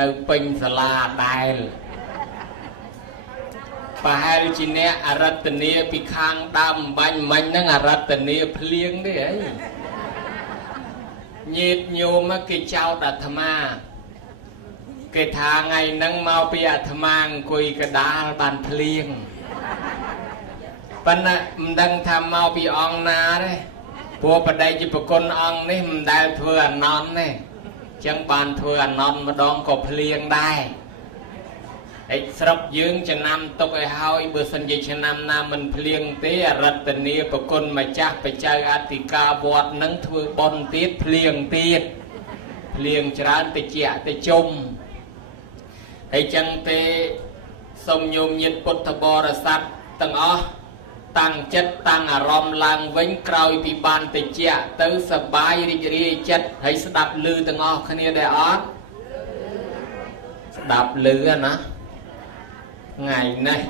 នៅពេញសាលាដែលប្រហែលជាអ្នកអរតនីពីខាងដើមបាញ់មិញហ្នឹងអរតនីភ្លៀងទេអីញាតិញោមគេចោតអាត្មាគេថាថ្ងៃហ្នឹងមកពីអាត្មាអង្គុយកដាលបានភ្លៀងប៉ុន្តែមិនដឹងថាមកពីអង្គណាទេព្រោះបដិជាប្រគុណអង្គនេះមិនដែលធ្វើអាណន់ទេចឹងបានធ្វើអាណន់ម្ដងក៏ភ្លៀងដែរ ấy sập dương cho nam tục ấy hai bữa sinh nhật cho nam nam mình phliêng tế rật tình nia của con mà chắc phải chơi Attica vọt nắng thưa bon tiết phliêng trán tê chạ tê chung ấy chẳng tê sông nhôm nhiệt bột thà bò ra sắt tầng ó tăng chất tăng ròm lang vĩnh còi bị ban tê chạ tới sờ bài ri chất thấy đạp lư tầng ó khăn nia đại ó đạp lư á nó ngày nay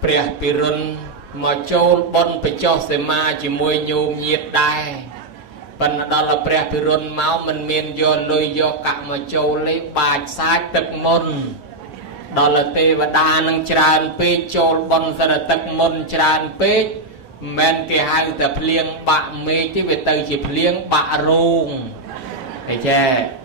Prea Pirun mà châu bon phải cho xe ma chỉ mùi nhôm nhiệt đai phần đó là Prea Pirun máu mình miền do lôi do cặn mà châu lấy bài sai tật môn đó là tê và đa năng tràn pê châu bon ra là tật môn tràn pê men cái hai tập liêng bạ mê chứ về từ chỉ liêng bạ ruồng thấy chưa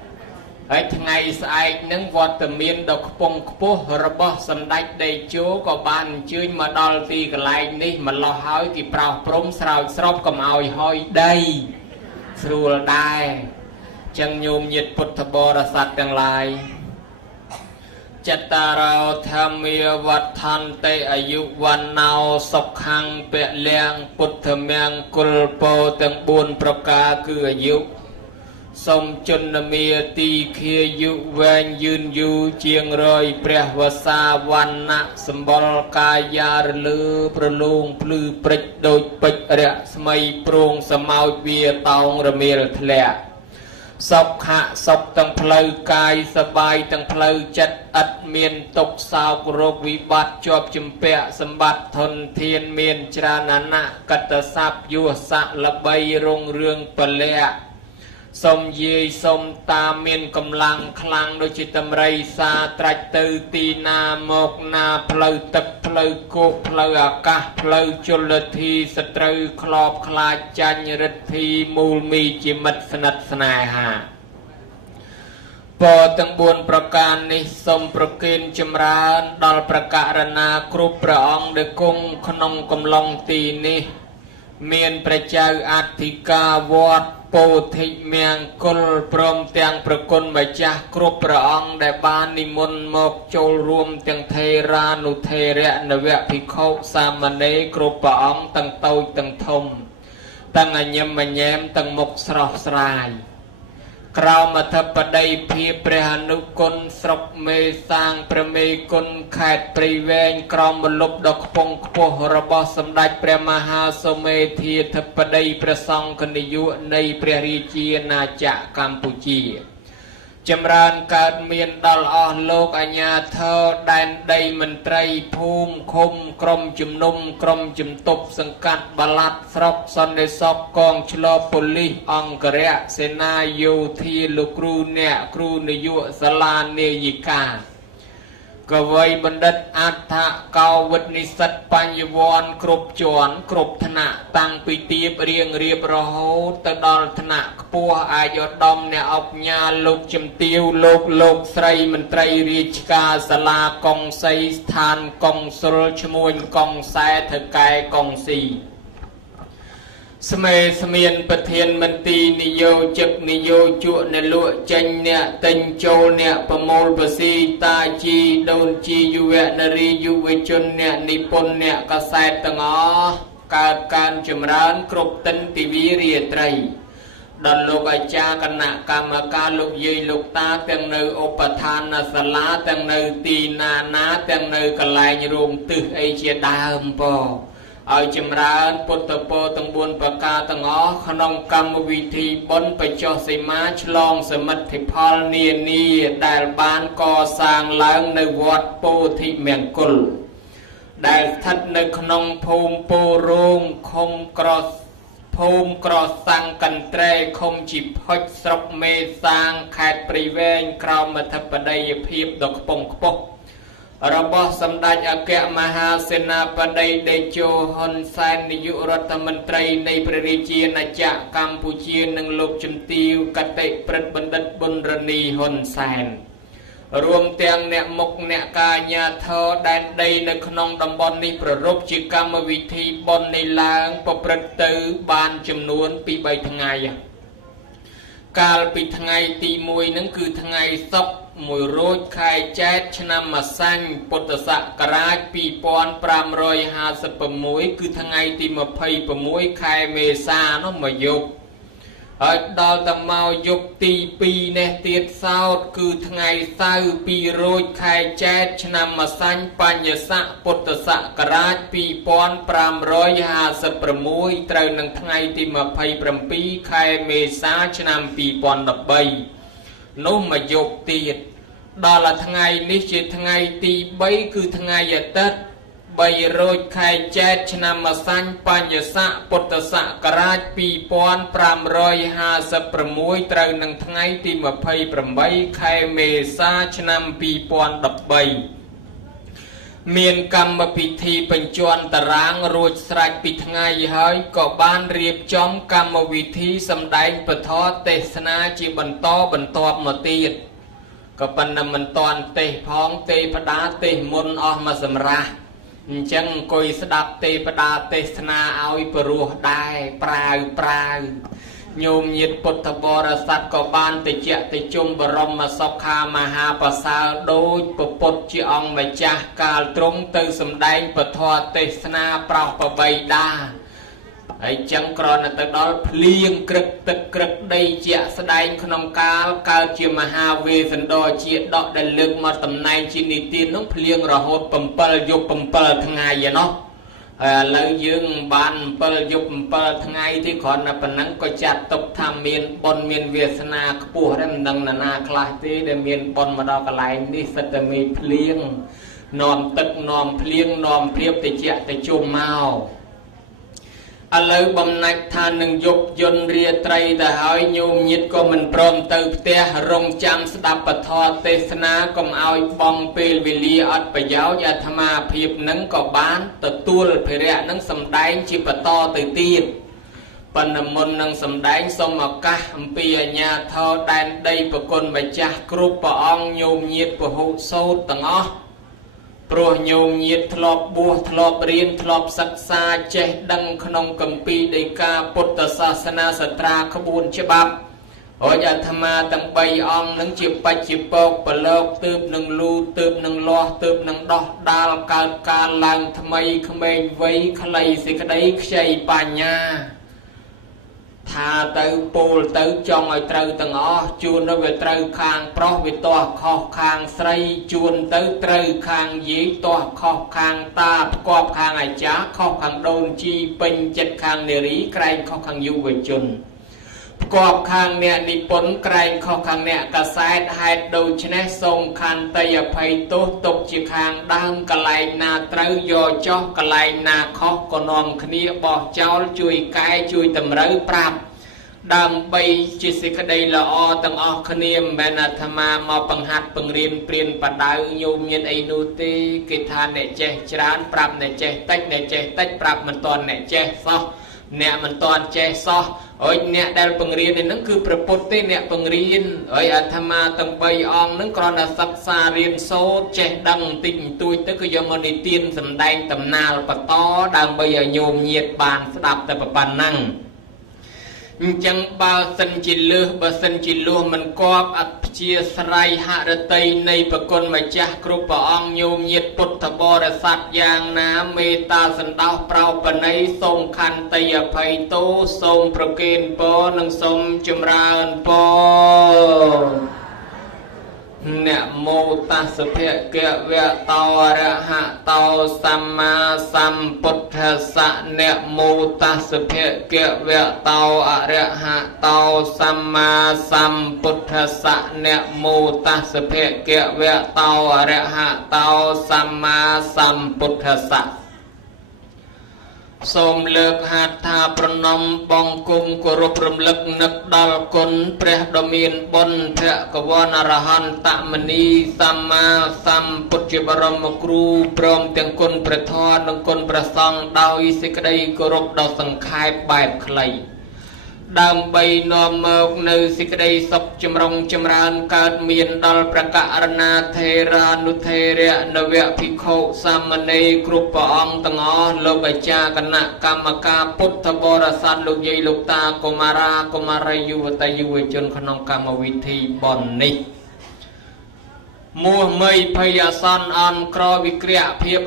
ấy ngày sai nâng vọt từ miền độc phong phố robot sầm đạch đầy chúa có bàn chơi mà đòi thì cái lại đi mà lo hỏi thì bảo prom sao sọc cầm ao hỏi đây sưu đai chân nhôm nhiệt bột thập bò đã sạch tương lai chặt ta rao tham mía vật than tê ayu văn nào sọc hăng bẹ liang bột thầm miang cul po từng buồn proka cứ ayu sông chân mía tì kia yu ven yun yu chieng roi preh vasa văn nạ sầm bol kaya lư prolung plư prech đôi pech rẹ smay prong samau bia tong ramiel thẹn sọc hạ sọc tầng phơi cài sờ bài tầng phơi chất ắt miền tục sao rô vi bát chọp chim pẹ sầm bát thôn thiên miền trà nạ cắt sáp vua sạ lập bay rong rương pele sông dây sông ta miền cầm lăng khlang đôi chỉ tầm rây xa trạch từ tì na một na phơi tập phơi cô phơi ca phơi chôn lật thi sật trừ khọp khai chanh rít thi mùl mi chỉ mật snat snai hà po tầng buồn prakan ní sông prakin châm ra đal prakarana krup praong để cung khong cầm long tì ní miền prachau Attica vọt Pô thị miang côn prom tiang prakon mà cha krup praong để ban ni môn một châu ruộng tiang thề ra nụ thề rẽ nợ vẹn thì khâu sa mà nế krup praong tầng tàu tầng thông tầng anh nhâm mà nhém tầng mục srọc srai Krao mà thập ở đây phía prehanu côn srok mê sang preme côn khẹt preven krao một lúc đọc phong khô robot sầm đạch premaha some thi thập ở đây presong cần dụ nay prehrichi na cha Campuchia châm ran cát miền đal ở lok anh thơ đàn đầy mình trai phum khum krom chùm nung krom chùm tục sừng cát balat srok son de sop con chlo police ong krea sena yu thi lukru nè kru ne yu sala ne yika cơ vâyបណ្ឌិតអដ្ឋកោវិទ្និសិទ្ធបញ្ញវន្តគ្រប់ជាន់គ្រប់ថ្នាក់តាំងពីទាបរៀងរៀបរហូតទៅដល់ថ្នាក់ខ្ពស់អាយុត្តមអ្នកអុកញ៉ាលោកជំទាវលោកស្រីមន្ត្រីរាជការសាលាកុងសីស្ថានកុងស៊ុលឈ្មួញកុងសែថៅកែកុងស៊ីស្មេស្មៀនប្រធានមន្ទីរនយោជិកនយោជកអ្នកលក់ចេញអ្នកទិញចូលអ្នកប្រមូលភាស៊ីតាជីដូនជីយុវនារីយុវជនអ្នកនិពន្ធអ្នកកសែតទាំងអស់កើតការចម្រើនគ្រប់ទិនទិវារាត្រីដល់លោកអាចារ្យគណៈកម្មការលោកយាយលោកតាទាំងនៅឧបដ្ឋានសាលាទាំងនៅទីណាទាំងនៅកន្លែងរោងទឹះអីជាដើមពោឲ្យចម្រើនពុទ្ធពរទាំង4ប្រការទាំងអស់ក្នុងកម្មវិធីបុណ្យបច្ចុប្បន្នសីមាឆ្លងសមិទ្ធផលនានាដែលបានកសាងឡើងនៅវត្តពោធិមង្គលដែលស្ថិតនៅក្នុងភូមិពោរោងឃុំក្រសាំងកន្ត្រែឃុំជីផុចស្រុកមេសាងខេត្តព្រៃវែងក្រោមអធិបតីភាពដ៏ខ្ពង់ខ្ពស់របស់សម្ដេចអគ្គមហាសេនាបតីតេជោហ៊ុនសែននាយករដ្ឋមន្ត្រីនៃព្រះរាជាណាចក្រកម្ពុជានិងលោកជំទាវកតេព្រឹទ្ធបណ្ឌិតប៊ុនរនីហ៊ុនសែនរួមទាំងអ្នកមុខអ្នកការអាជ្ញាធរដែនដីនៅក្នុងតំបន់នេះប្ររពជាកម្មវិធីបុណ្យនេះឡើងប្រព្រឹត្តទៅបានចំនួនពី3ថ្ងៃកាលពីថ្ងៃទី1ហ្នឹងគឺថ្ងៃសុក្រ មួយរោចខែចែកឆ្នាំម្សាញ់ពុទ្ធសករាជ2556គឺថ្ងៃទី26ខែមេសានោះមកយប់ហើយដល់តែមកយប់ទី2នេះទៀតសោតគឺថ្ងៃសៅរ៍2រោចខែចែកឆ្នាំម្សាញ់បញ្ញស័កពុទ្ធសករាជ2556ត្រូវនឹងថ្ងៃទី27ខែមេសាឆ្នាំ2013នោះមកយប់ទៀតដល់ថ្ងៃនេះជាថ្ងៃទី3គឺថ្ងៃអាទិត្យ3រោចខែចែកឆ្នាំម្សាញ់បញ្ញស័កពុទ្ធសករាជ2556ត្រូវនឹងថ្ងៃទី28ខែមេសាឆ្នាំ2013មានកម្មពិធីបញ្ជាន់តារាងរួចស្រេចពីថ្ងៃហើយក៏បានរៀបចំកម្មវិធីសម្ដែងពធទេសនាជាបន្តបន្ទាប់មកទៀតក៏ប៉ុន្តែមិនតាន់ទេសផងទេវតាទេសមុនអស់មកសម្រាប់អញ្ចឹងអង្គុយស្ដាប់ទេវតាទេសនាឲ្យព្រោះដែរប្រាវញោមញាតិពុទ្ធបរិស័ទក៏បានតិចតិជុំបរមសុខាមហាប្រសើរដូចពុទ្ធជាអង្គម្ចាស់កាលទ្រង់ទៅសម្ដែងពធទេសនាប្រោសប្របីដាហើយចឹងគ្រាន់តែទៅដល់ភ្លៀងក្រឹកទឹកក្រឹកដីជាក់ស្ដែងក្នុងកាលកើតជាមហាវេសន្តរជាដកដែលលើកមកតំណែងជានិទាននោះភ្លៀងរហូត7យប់7ថ្ងៃឯណោះហើយឥឡូវយើងបាន7យប់7ថ្ងៃទីគ្រាន់តែប៉ុណ្ណឹងក៏ចាត់ទុកថាមានបុណ្យមានវាសនាខ្ពស់ដែរមិនដឹងណាខ្លះទេដែលមានបុណ្យមកដល់កន្លែងនេះសិតតែមេភ្លៀងនាំទឹកនាំភ្លៀងនាំព្រាបតិចតិជុំមកឥឡូវបំណាច់ថានឹងយប់យន្តរាត្រីទៅហើយញោមញាតិក៏មិនព្រមទៅផ្ទះរងចាំស្ដាប់ពធទេសនាកុំឲ្យបងពេលវេលាអត់ប្រយោជន៍អាត្មាភាពនឹងក៏បានទទួលភារៈនឹងសម្ដែងជាបន្តទៅទៀតប៉ុន្តែមុននឹងសម្ដែងសូមឱកាសអំពីអាជ្ញាធរដែនដីប្រគុណម្ចាស់គ្រប់ព្រះអង្គញោមញាតិពហុសូត្រទាំងអស់ព្រោះញោមញាតិធ្លាប់បួសធ្លាប់រៀនធ្លាប់សិក្សាចេះដឹងក្នុងគម្ពីរដីកាពុទ្ធសាសនាសត្រាក្បួនច្បាប់អរអាត្មាទាំង3អង្គនឹងជាបច្ចុប្បន្នប្រឡោកទើបនឹងលូទើបនឹងលាស់ទើបនឹងដោះដាលកើតការឡើងថ្មីក្មេងវ័យខ្លីសេចក្តីខ្ចីបញ្ញាថាទៅពោលទៅចង់ឲ្យត្រូវទាំងអស់ជួនទៅវាត្រូវខាងប្រុសវាទាស់ខុសខាងស្រីជួនទៅត្រូវខាងយាយទាស់ខុសខាងតាផ្គប់ខាងអាចារ្យខុសខាងដូនជីពេញចិត្តខាងនារីក្រែងខុសខាងយុវជនផ្គប់ខាងអ្នកនិពន្ធក្រែងខុសខាងអ្នកកាសែតហេតុដូច្នេះសូមខន្តីអភ័យទោសទុកជាខាងដើមកន្លែងណាត្រូវយកចោះកន្លែងណាខុសក៏នាំគ្នាបោះចោលជួយកែជួយតម្រូវប្រាប់ដើម្បីជាសេចក្តីល្អទាំងអស់គ្នាមិនមែនអាត្មាមកបង្ហាត់បង្រៀនព្រានបដៅញោមមានអីនោះទេគេថាអ្នកចេះច្រើនប្រាប់អ្នកចេះតិចអ្នកចេះតិចប្រាប់មិនទាន់អ្នកចេះសោះអ្នកមិនទាន់ចេះសោះអើយអ្នកដែលបង្រៀននេះគឺព្រះពុទ្ធទេអ្នកបង្រៀនហើយអាត្មាទាំង3អង្គនឹងគ្រាន់តែសិក្សារៀនសូត្រចេះដឹងបន្តិចបន្តួចទៅក៏យកមកនិទានសម្ដែងតំណាលបន្តដើម្បីឲ្យញោមញាតិបានស្ដាប់តែប៉ុណ្ណឹងអញ្ចឹងបើសិនជាលួសមិនគប់អព្យាស្រ័យហឫទ័យនៃប្រគុណម្ចាស់គ្រប់ព្រះអង្គញោមញាតិពុទ្ធបរិស័ទយ៉ាងណាមេត្តាសន្តោសប្រោបណីសូមខន្តីអភ័យទោសសូមប្រគេនពរនិងសូមចម្រើនពរนะโมตัสสะภะคะวะโตอะระหะโตสัมมาสัมพุทธัสสะนะโมตัสสะภะคะวะโตอะระหะโตสัมมาสัมพุทธัสสะนะโมตัสสะภะคะวะโตอะระหะโตสัมมาสัมพุทธัสสะសូមលើកហាត់ថាប្រណម្យបង្គំគោរពរំលឹកនឹកដល់គុណព្រះដ៏មានបុណ្យភគវនអរហន្តមនីសម្មាសម្ពុទ្ធជាបរមគ្រូព្រមទាំងគុណព្រះធម៌និងគុណព្រះសង្ឃដោយសេចក្តីគោរពដ៏សង្ខេបបែបខ្លីដើម្បីនាំមកនៅសេចក្តីសុខចម្រុងចម្រើនកើតមានដល់ព្រះករណាថេរានុថេរៈនវភិក្ខុសាមណេរគ្រប់ព្រះអង្គទាំងអស់លោកអាចារ្យគណៈកម្មការពុទ្ធបរិស័ទលោកយាយលោកតាកុមារាកុមារីយុវតីយុវជនក្នុងកម្មវិធីបុណ្យនេះ mua mây phây son on cro bị kẹt phiệp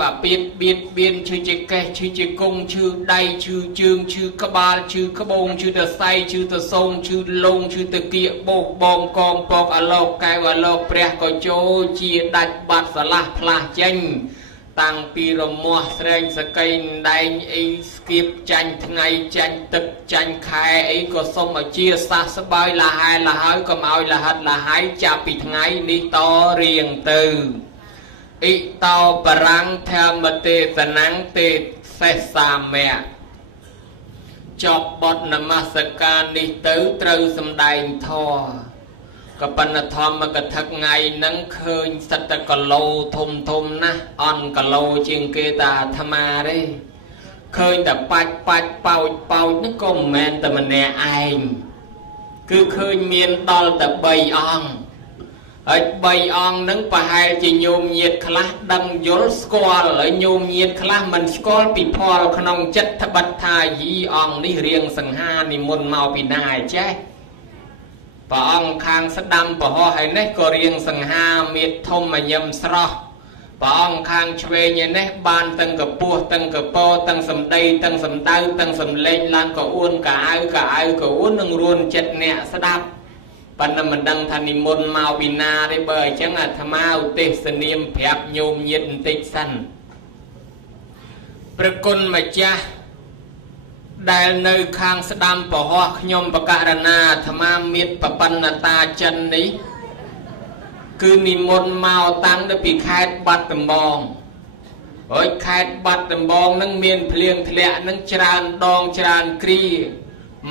biết chư chê kê chư chê cung chư đay chư chương chư cá ba chư cá bông chư tờ say chư tờ sông chư lông chư tờ kia bột bom con bọc alo cài alo pre có chỗ chia đạch bát xả la pla chanh tăng pi rô mua sren sa cây đay ấy skip chanh ngày chanh tực chanh khai ấy có sông mà chia xa sa bay là hai là hai có mỏi là hết là hai chà pi ngày đi to riêng từ ý tao parang theo mà tê sa nắng tê xe xa mẹ chọc bọt namaskar đi tới trâu sầm đài thòก็ปัญหาทอมมันก็ทักไงนั่งเคยสัตว์กะโลทมนะอ่อนกะโลจิงเกตาธรรมาได้เคยแต่ปัดเป่านึกก็แมนแต่มันแน่ไอคือเคยเมียนดอลแต่ใบอ่องไอ้ใบอ่องนั่งไปให้จะโยมเยียดคลาดังยลสกอลไอ้โยมเยียดคลามันสกอลปีพอลขนมจัดทบัตทายีอ่องนี่เรียงสังหานี่มนเมาปีนายใช่ปะองคางสะดำปะห่อให้เนก็เรียงสังหาเมียดทมมายำสระปะองคางช่วยเนี่ยเนบานตั้งกับปัวตั้งกับโปตั้งสำได้ตั้งสำได้ตั้งสำเล่นลานก็อ้วนกะอ้ก็อ้วนนึงรวนเจ็ดเนี่ยสะดับปันมันดังธนิมนมาวินาได้เบยจังอัธมาอุเตสเนียมแผบโยมเย็นติดสันประกุลมาจ้าได้ในคางสะดำปะฮอกยมประการนาธรรมามิตรปปันนตาจันนี้คือนิมนต์เมาตั้งได้ปีแคดบัดตมองโอ้ยแคดบัดตมองนั่งเมียนเพลียงทะเลนั่งจรานดองจรานกรี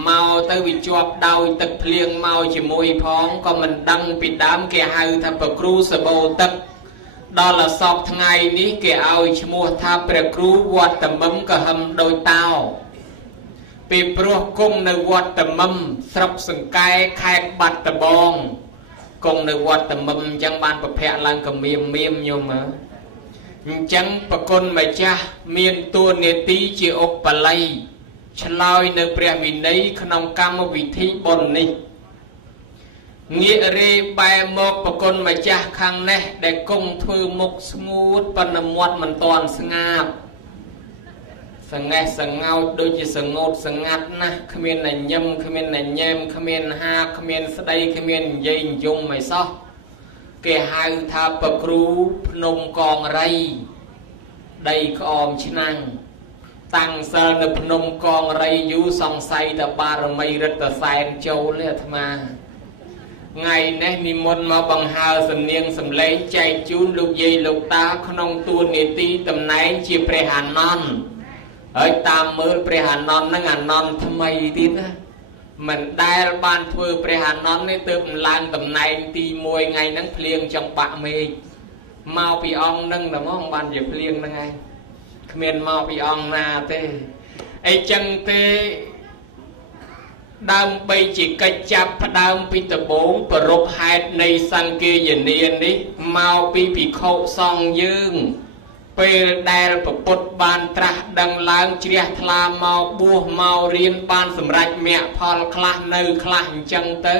เมาเตวิจวบดาวตึกเพลียงเมาจมวยพ้องก็มันดังปิดดามแกหายทับประครูสะโบตึกดอลละสอบทั้งไงนี้แกเอาชมัวทับประครูวัดตะมึมก็หำโดยเต้าปีปลัวกุ้งในวัดตะมึมสรับสังไกแขกบัดตะบองกุ้งในวัดตะมึมจังบานประเพลังกับเมียมโยมจังประกลมาจ้าเมียนตัวเนตีจีอกปลายฉลอยในเปรียวินัยขนมกรรมวิธีบนนี้เงียรีใบหมกประกลมาจ้าครั้งนี้ได้กุ้งทือหมกสงูดปนมวดมันตอนสงาบสังเกตสังเงาโดยจะสังงดสังงัดนะขมิ้นในยำขมิ้นในแยมขมิ้นหาขมิ้นสไดขมิ้นยิงยงไม่ซ้อแกหายทาปะครูพนมกองไรได้ก็อมชินังตั้งเสนพนมกองไรยูสองไซแต่บารมีรัตแสนโจเลือดมาไงเนนิมนต์มาบังหาสำเนียงสำเร็จใจจูนลูกยีลูกตาขนมตัวเนตีตำไหนจีเปรหานอนไอ้ตามมือเปรหานอนนั่งนอนทำไมทีนะมันได้บ้านทัวเปรหานอนในเติมลานตำไหนตีมวยไงนั่งเพลียงจังปะเมย์เมาปีอองนั่งแต่มองบ้านอย่าเพลียงนั่งไงเขมรเมาปีอองนาเต้ไอ้จังเต้ดำไปจิกระจับพดำปีตะโบงประรบหายในสังเกยเนียนนี้เมาปีปีโคซองยืงเปรได้ประปดบานตราดังล้างเชียทลาเมาบัวเมาเรียนบานสำรัจเมียพอลคลาในคลาจังเตอ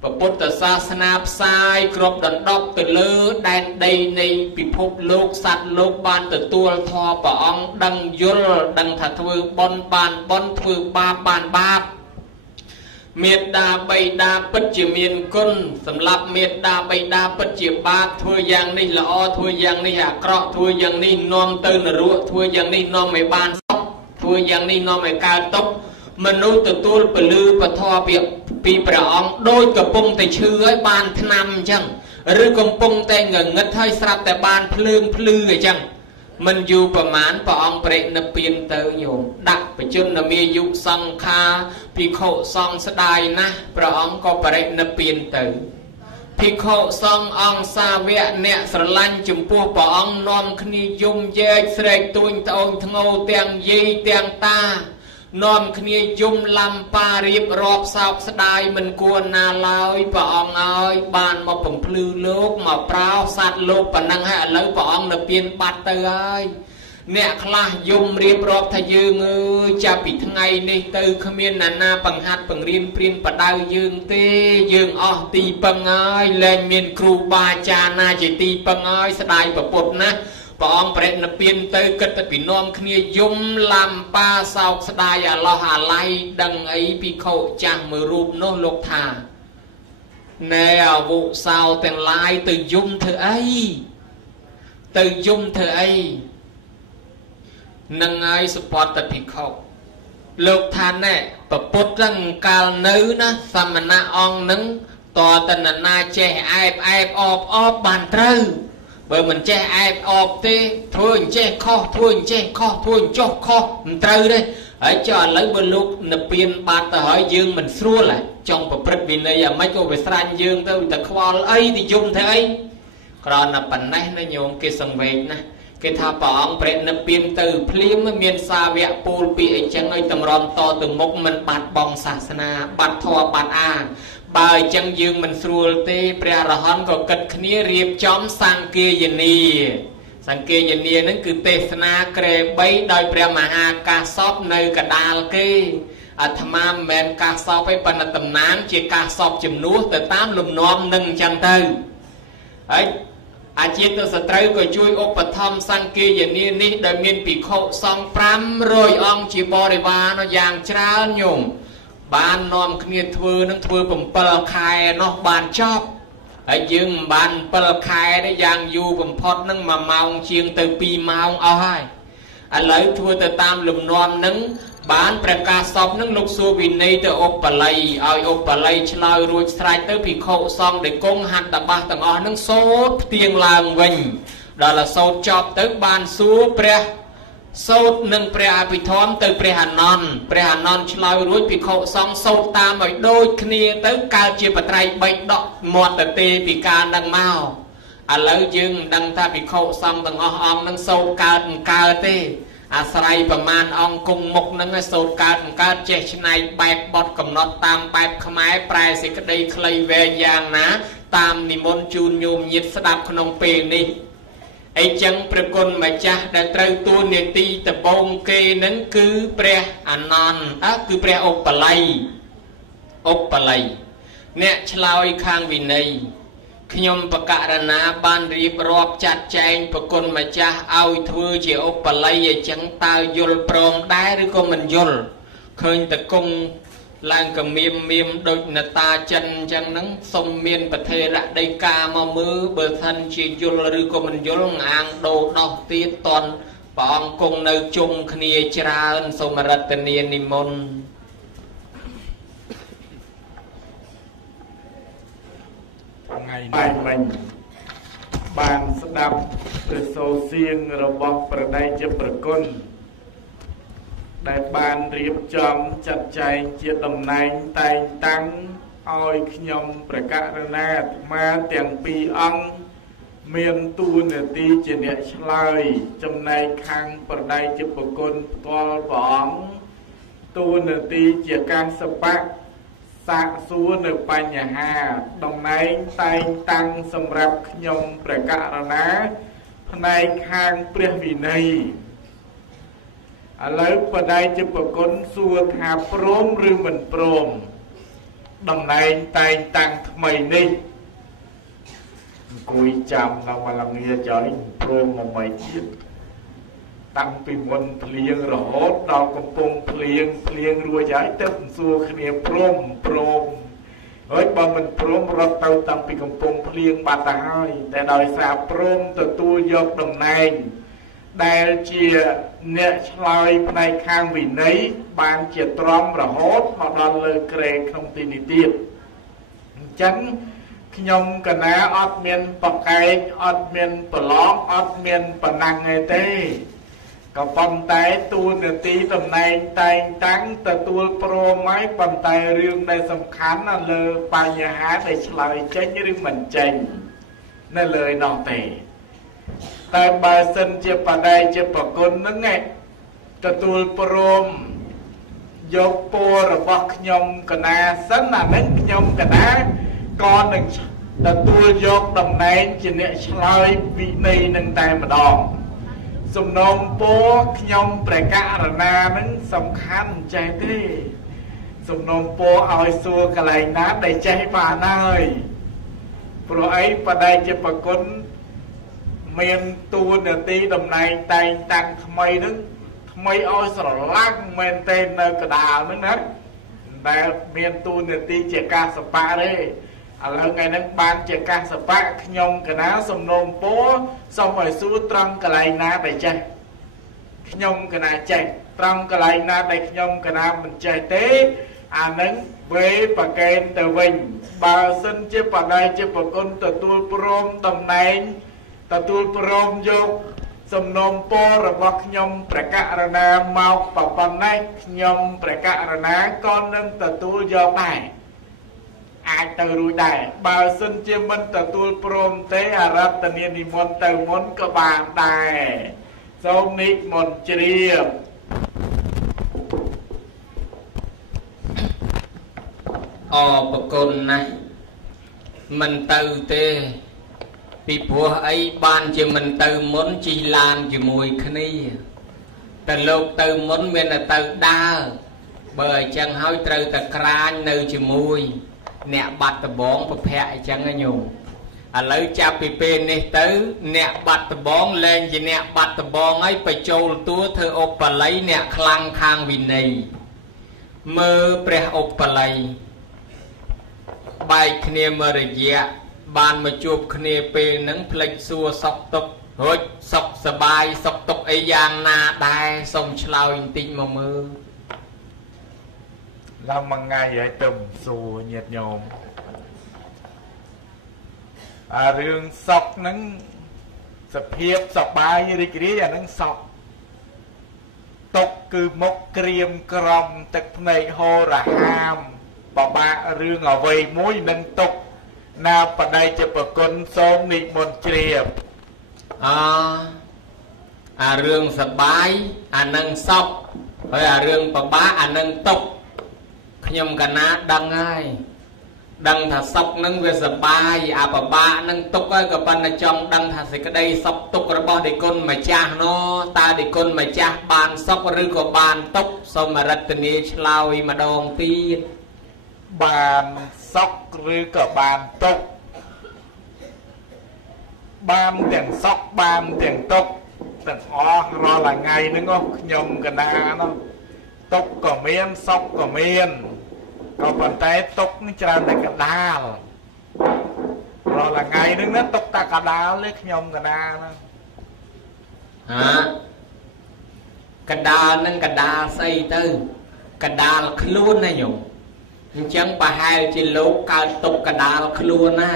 ประปดแต่ศาสนาสายกรบดันดอกแต่เลือแดนใดในปิภพโลกสัตว์โลกบานแต่ตัวทอปะองดังยุลดังถัดถือบอนบานบอนถือบาบานบาบเมตดาใบดาปัจจิเมียนกุลสำหรับเมตดาใบดาปัจจิบาทัวยังนี่ละอทัวยังนี่หากระทัวยังนี่นอมเตือนรัวทัวยังนี่นอมไม่บานซอกทัวยังนี่นอมไม่การตกมนุษย์ตัวปลือปะทอปีประองโดยกระปงแต่เชื้อบานทนำจังหรือกระปงแต่เงินเงินให้สลับแต่บานพลือจังมันอยู่ประมาณปะองเปรนเปลี่ยนเตยโยมดักไปจนมียุคสังคาพิโคซองสดายนะปะองก็เปรนเปลี่ยนเตยพิโคซององซาเวะเนสลันจุมพัวปะองนอมคณียมเยกเสกตุนตองทงโอเตียงยีเตียงตานอมคณียมลำปารีบรอบสาวสดายมันกวนนาลอยปะองอ้อยบานมาผมพลือโลกมาเปล่าสัตว์โลกปนังให้เลยปะองเนเปลี่ยนบัดเตย nè khla dùng riêng rộp thay dương cha bị ngày này từ khamiên nana bằng hạt bằng riêng priên bật đau dương tê dương o tì bằng ơi lên miền kru ba cha na chỉ tì bằng ơi sẽ đại bậc bột na bong bẹt nè biên tới cất tới bị nom khnia dùng làm ba sao sẽ đại à lo hà lai đằng ấy bị khâu chàng mờ rụp nó lục thà nè vụ sao tiền lai từ dùng thử ấy từ dùng thử ấy nâng ai support tập bị khâu lục thà nè bậc bột răng cào nữ na samana ong nâng to tên là na che ai ọp bàn trừ bởi mình che ai ọp tê thôi che kho thôi cho kho mình trừ đây ở cho lấy bên lúc nập biên bát ta hỏi dương mình xua lại trong bậc brit vì này mấy cô về san dương tôi ta khoa ấy thì dùng thế ấy còn là bản này nó nhung cái sừng về nè cái thà bỏng bẹt nập biên từ phim nó miền xa vẹt pol bị chẳng ấy tầm ron to từ mốc mình bát bong sa na bát thọ bát a bài chân dương mình xua tê pre ra hòn có cật khía riệp chóm sang kia dân nia nó cứ tê na kề bay đôi pre mà ha ca sóp nơi cả đal kê tham am men ca sóp ấy phần là tầm nám chỉ ca sóp chìm núa từ tám lùm nom nâng chân tư ấy chiết từ sợi trâu có chui ốp bật thom sang kia dân nia ní đời miền bị khổ xong pram rồi ông chỉ bò để ba nó giang trao nhung ban nom khnia thưa nó thưa bầm pal khai nó ban chóp ở dương ban pal khai đấy giang du bầm phật nó mà màu chiêng từ pi màu ai lấy thưa từ tam lùm nom nứng bán preka sop nứng lục xua vì này từ opalay ai opalay chlai ruột strike tới bị khổ xong để công hạt đã ba tầng ở nứng sốt tiền làng vinh đó là sốt chóp tới ban xua pre sốt nâng pre bị thom từ pre hà non chlai ruột bị khổ xong sốt tam ở đôi kia tới cao chia bát trai bệnh đọ mọt từ tê bị ca đằng mau lấy dương đằng ta bị khổ xong tầng ở nâng sốt cao tê sàiประมาณអង្គគង់មុខនឹងសូត្រកើតចេះឆ្នៃបែបបត់កំណត់តាមបែបខ្មែរប្រែសេចក្តីខ្លីវែងយ៉ាងណាតាមនិមន្តជូនញោមញាតិស្ដាប់ក្នុងពេលនេះអីចឹងព្រះគុណម្ចាស់ដែលត្រូវតួនាទីដំបូងគេនឹងគឺព្រះអានន្ទគឺព្រះឧបល័យអ្នកឆ្លើយខាងវិន័យខ្ញុំបករណាបានរៀបរាប់ចាត់ចែងប្រគុណម្ចាស់ឲ្យធ្វើជាឧបល័យអញ្ចឹងតើយល់ព្រមដែរឬក៏មិនយល់ឃើញតកងឡើងកមៀមដូចនតាចិនអញ្ចឹងហ្នឹងសុំមានប្រធេរៈដីកាមកមើលបើថាជាយល់ឬក៏មិនយល់អាងដោដោះទៀតតនព្រះអង្គគង់នៅជុំគ្នាច្រើនសូមរតនានិមន្តថ្ងៃនេះមិញបានស្ដាប់ព្រះសូរសៀងរបស់ព្រះដេចប្រគុណដែលបានរៀបចំចាត់ចែងជាតំណែងតែងតាំងឲ្យខ្ញុំព្រះករុណាអាត្មាទាំងពីរអង្គមានតួនាទីជាអ្នកឆ្លើយចំណែកខាងព្រះដេចប្រគុណផ្ទាល់ព្រះអង្គតួនាទីជាការសបៈសាកសួរនៅបញ្ហាតំណែងតែងតាំងសម្រាប់ខ្ញុំព្រះករុណាផ្នែកខាងព្រះវិន័យឥឡូវបដិជប្រគុណសួរថាព្រមឬមិនព្រមតំណែងតែងតាំងថ្មីនេះអង្គុយចាំនៅមកលងាចឲ្យព្រមមកមិនទៀតតាំងពីមុនភ្លៀងរហូតដល់កំពុងភ្លៀងរួចហើយទៅសួរគ្នាព្រមហើយបើមិនព្រមរត់ទៅតាំងពីកំពុងភ្លៀងបាត់ទៅហើយតែដោយសារព្រមទទួលយកតំណែងដែលជាអ្នកឆ្លើយផ្នែកខាងវិន័យបានជាទ្រាំរហូតមកដល់លើក្រែក្នុងទីនេះទៀតអញ្ចឹងខ្ញុំកណាអត់មានបកែកអត់មានប្រឡងអត់មានប៉ុណ្ណឹងទេក៏ប៉ុន្តែតួនាទីតំណែងតែងតាំងទទួលព្រមហើយប៉ុន្តែរឿងដែលសំខាន់នៅលើបញ្ហាដែលឆ្លើយចេញឬមិនចេញនៅលើឯនោះទេតែបើសិនជាបដិជាប្រគុណហ្នឹងទទួលព្រមយកពររបស់ខ្ញុំកណាសិនអាហ្នឹងខ្ញុំកណាក៏នឹងទទួលយកតំណែងជាអ្នកឆ្លើយវិន័យនឹងតែម្ដង សំណូមពរខ្ញុំព្រះករណានឹងសំខាន់ចេះទេសំណូមពរឲ្យសួរកន្លែងណាដែលចេះបានហើយព្រោះអីបដិជាប្រគុណមានតួនាទីតំណែងតែងតាំងថ្មីនឹងថ្មីឲ្យស្រឡាញ់មែនទេនៅកដាលហ្នឹងណាដែលមានតួនាទីជាកាសបៈទេឥឡូវថ្ងៃហ្នឹងបានជាកាសបៈខ្ញុំកណាសំណូមពរសូមឲ្យសួរត្រង់កន្លែងណាដែលចេះខ្ញុំកណាចេះត្រង់កន្លែងណាដែលខ្ញុំកណាមិនចេះទេអានឹងវេប្រកេនទៅវិញបើសិនជាបដិជាប្រគុណទទួលព្រមតំណែងទទួលព្រមយកសំណូមពររបស់ខ្ញុំព្រះករណាមកប៉ុណ្ណេះខ្ញុំព្រះករណាក៏នឹងទទួលយកដែរអាចទៅរួចដែរបើសិនជាមិនទទួលព្រមទេអរតនានិមន្តទៅមុនក៏បានដែរសូមនិមន្តជ្រាបអរគុណណាស់មិនទៅទេពីព្រោះអីបានជាមិនទៅមុនជិះឡានជាមួយគ្នាតែលោកទៅមុនមានតែទៅដើរបើអញ្ចឹងហើយត្រូវតែក្រាញនៅជាមួយអ្នកបាត់ដំបងប្រភ័ក្រអញ្ចឹងណាញោមឥឡូវចាប់ពីពេលនេះទៅអ្នកបាត់ដំបងលែងជាអ្នកបាត់ដំបងហើយបញ្ចូលតួធ្វើឧបល័យអ្នកខ្លាំងខាងវិន័យមើលព្រះឧបល័យបែកគ្នាមករយៈបានមកជួបគ្នាពេលហ្នឹងផ្លេចសួរសុខទុក្ខរួចសុខសบายសុខទុក្ខអីយ៉ាងណាដែរសូមឆ្លើយបន្តិចមកមើលឡើងមួយថ្ងៃឲ្យទៅសួរញាតិញោមរឿងសុខហ្នឹងសភាពសบายរីករាយអាហ្នឹងសុខទុក្ខគឺមុខក្រៀមក្រំទឹកភ្នែកហូររហាមបបាក់រឿងអ្វីមួយនឹងទុក្ខណាបដិជាប្រគុណសូមនិមន្តជ្រាបអារឿងសបាយអានឹងសុខហើយអារឿងបបាក់អានឹងទុក្ខខ្ញុំកណាដឹងហើយដឹងថាសុខនឹងវាសបាយអាបបាក់នឹងទុក្ខហើយក៏ប៉ុន្តែចង់ដឹងថាសេចក្តីសុខទុក្ខរបស់ដេគុណម្ចាស់នោះតើដេគុណម្ចាស់បានសុខឬក៏បានទុក្ខសូមរតនាឆ្លើយម្ដងទៀតបានសុខឬក៏បានទុក្ខបានទាំងសុខបានទាំងទុក្ខទាំងអស់រាល់ថ្ងៃហ្នឹងខ្ញុំកណានោះទុក្ខក៏មានសុខក៏មានក៏ប៉ុន្តែទុក្ខនេះច្រើនតែកដាលរាល់ថ្ងៃហ្នឹងណាទុក្ខតែកដាលទេខ្ញុំកណាហ្នឹងកដាលហ្នឹងកដាលស្អីទៅកដាលខ្លួនណាញោមអញ្ចឹងប្រហែលជាលោកកើតទុកកដាលខ្លួនណា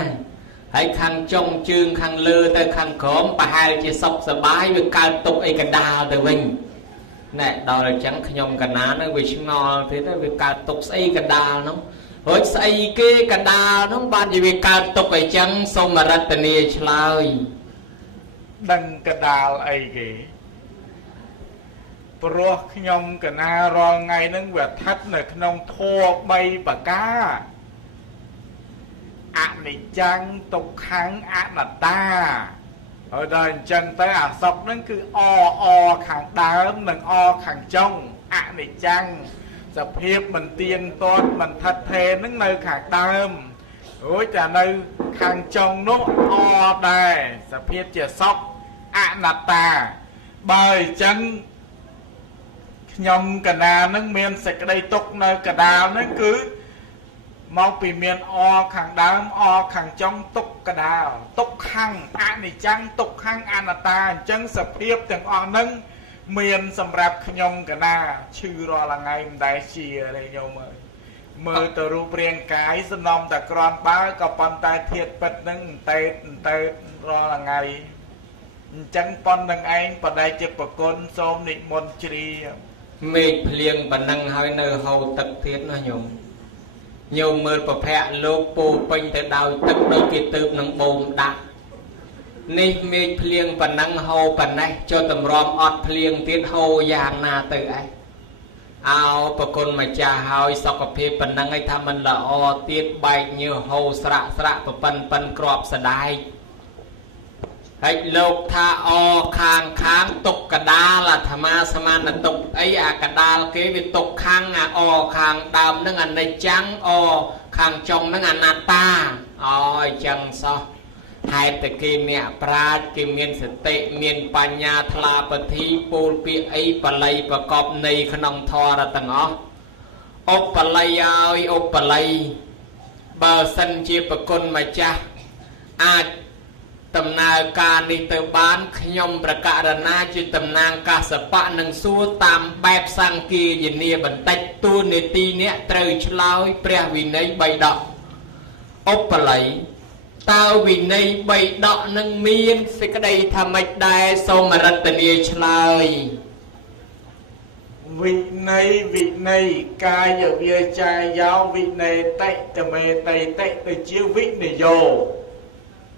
ហើយខាងចុងជើងខាងលើទៅខាងក្រោមប្រហែលជាសុខសบายវាកើតទុកអីកដាលទៅវិញណែដល់អញ្ចឹងខ្ញុំកណានឹងវាឆ្ងល់ទៀតវាកើតទុកស្អីកដាលនោះរួចស្អីគេកដាលនោះបានជាវាកើតទុកអញ្ចឹងសូមរតនាឆ្លើយដឹងកដាលអីគេព្រោះខ្ញុំកណារាល់ថ្ងៃហ្នឹងវាស្ថិតនៅក្នុងធម៌3ប្រការអនិច្ចំទុក្ខំអនត្តាហើយដល់អញ្ចឹងទៅអាសុខហ្នឹងគឺអខាងដើមនិងខាងចុងអនិច្ចំសភាពមិនទៀងទាត់មិនថិតថេរហ្នឹងនៅខាងដើមរួចតែនៅខាងចុងនោះដែរសភាពជាសុខអនត្តាបើអញ្ចឹងខ្ញុំកណានឹងមានសេចក្តីទុក្ខនៅកដាលហ្នឹងគឺមកពីមានខាងដើមខាងចុងទុក្ខកដាលទុក្ខំអនិច្ចំទុក្ខំអនត្តាអញ្ចឹងសភាពទាំងអស់ហ្នឹងមានសម្រាប់ខ្ញុំកណាឈឺរាល់ថ្ងៃមិនដែលជាទេញោមអើយមើលទៅរូបរាងកាយសំណុំតែក្រាន់បើក៏ប៉ុន្តែធាតុពិតហ្នឹងតែរាល់ថ្ងៃអញ្ចឹងប៉ុណ្្នឹងឯងបដិជាប្រគុណសូមនិមន្តជ្រាបមេឃភ្លៀងប៉ុណ្ណឹងហើយនៅហូរទឹកទៀតណាញោមមើលប្រភ័ក្រលោកពោពេញទៅដោយទឹកដូចគេទើបនឹងបូមដាក់នេះមេឃភ្លៀងប៉ុណ្ណឹងហូរប៉ុណ្ណេះចុះតម្រាំអត់ភ្លៀងទៀតហូរយ៉ាងណាទៅឯងអោប្រគុណម្ចាស់ហើយសុខភាពប៉ុណ្ណឹងឯងថាមិនល្អទៀតបែកញើសហូរស្រាក់ប្រប៉ិនក្របស្ដាយ ហើយលោកថាអខាងទុកកដាលអាត្មាស្មានទុកអីអាកដាលគេវាទុកខាងអាអខាងដើមនឹងអនិច្ចំអខាងចុងនឹងអនត្តាអញ្ចឹងសោះហេតុតែគេអ្នកប្រាជ្ញគេមានសតិមានបញ្ញាថ្លាពធីពូលពាក្យអីបល័យប្រកបនៃក្នុងធម៌ទាំងអស់ឧបល័យឲ្យឧបល័យបើសិនជាប្រគុណម្ចាស់អាចដំណើរការនេះទៅបានខ្ញុំប្រកាសណាជាតំណាងកាសបៈនឹងសួរតាមបែបសង្គាយនាបន្តិចតួនាទីនេះត្រូវឆ្លើយព្រះវិន័យ3ដកឧបល័យតើវិន័យ3ដកនឹងមានសេចក្តីថាម៉េចដែរសូមរតនាឆ្លើយវិន័យកាយវាចាយោវិន័យតិតមេតៃតិទៅជាវិនយោ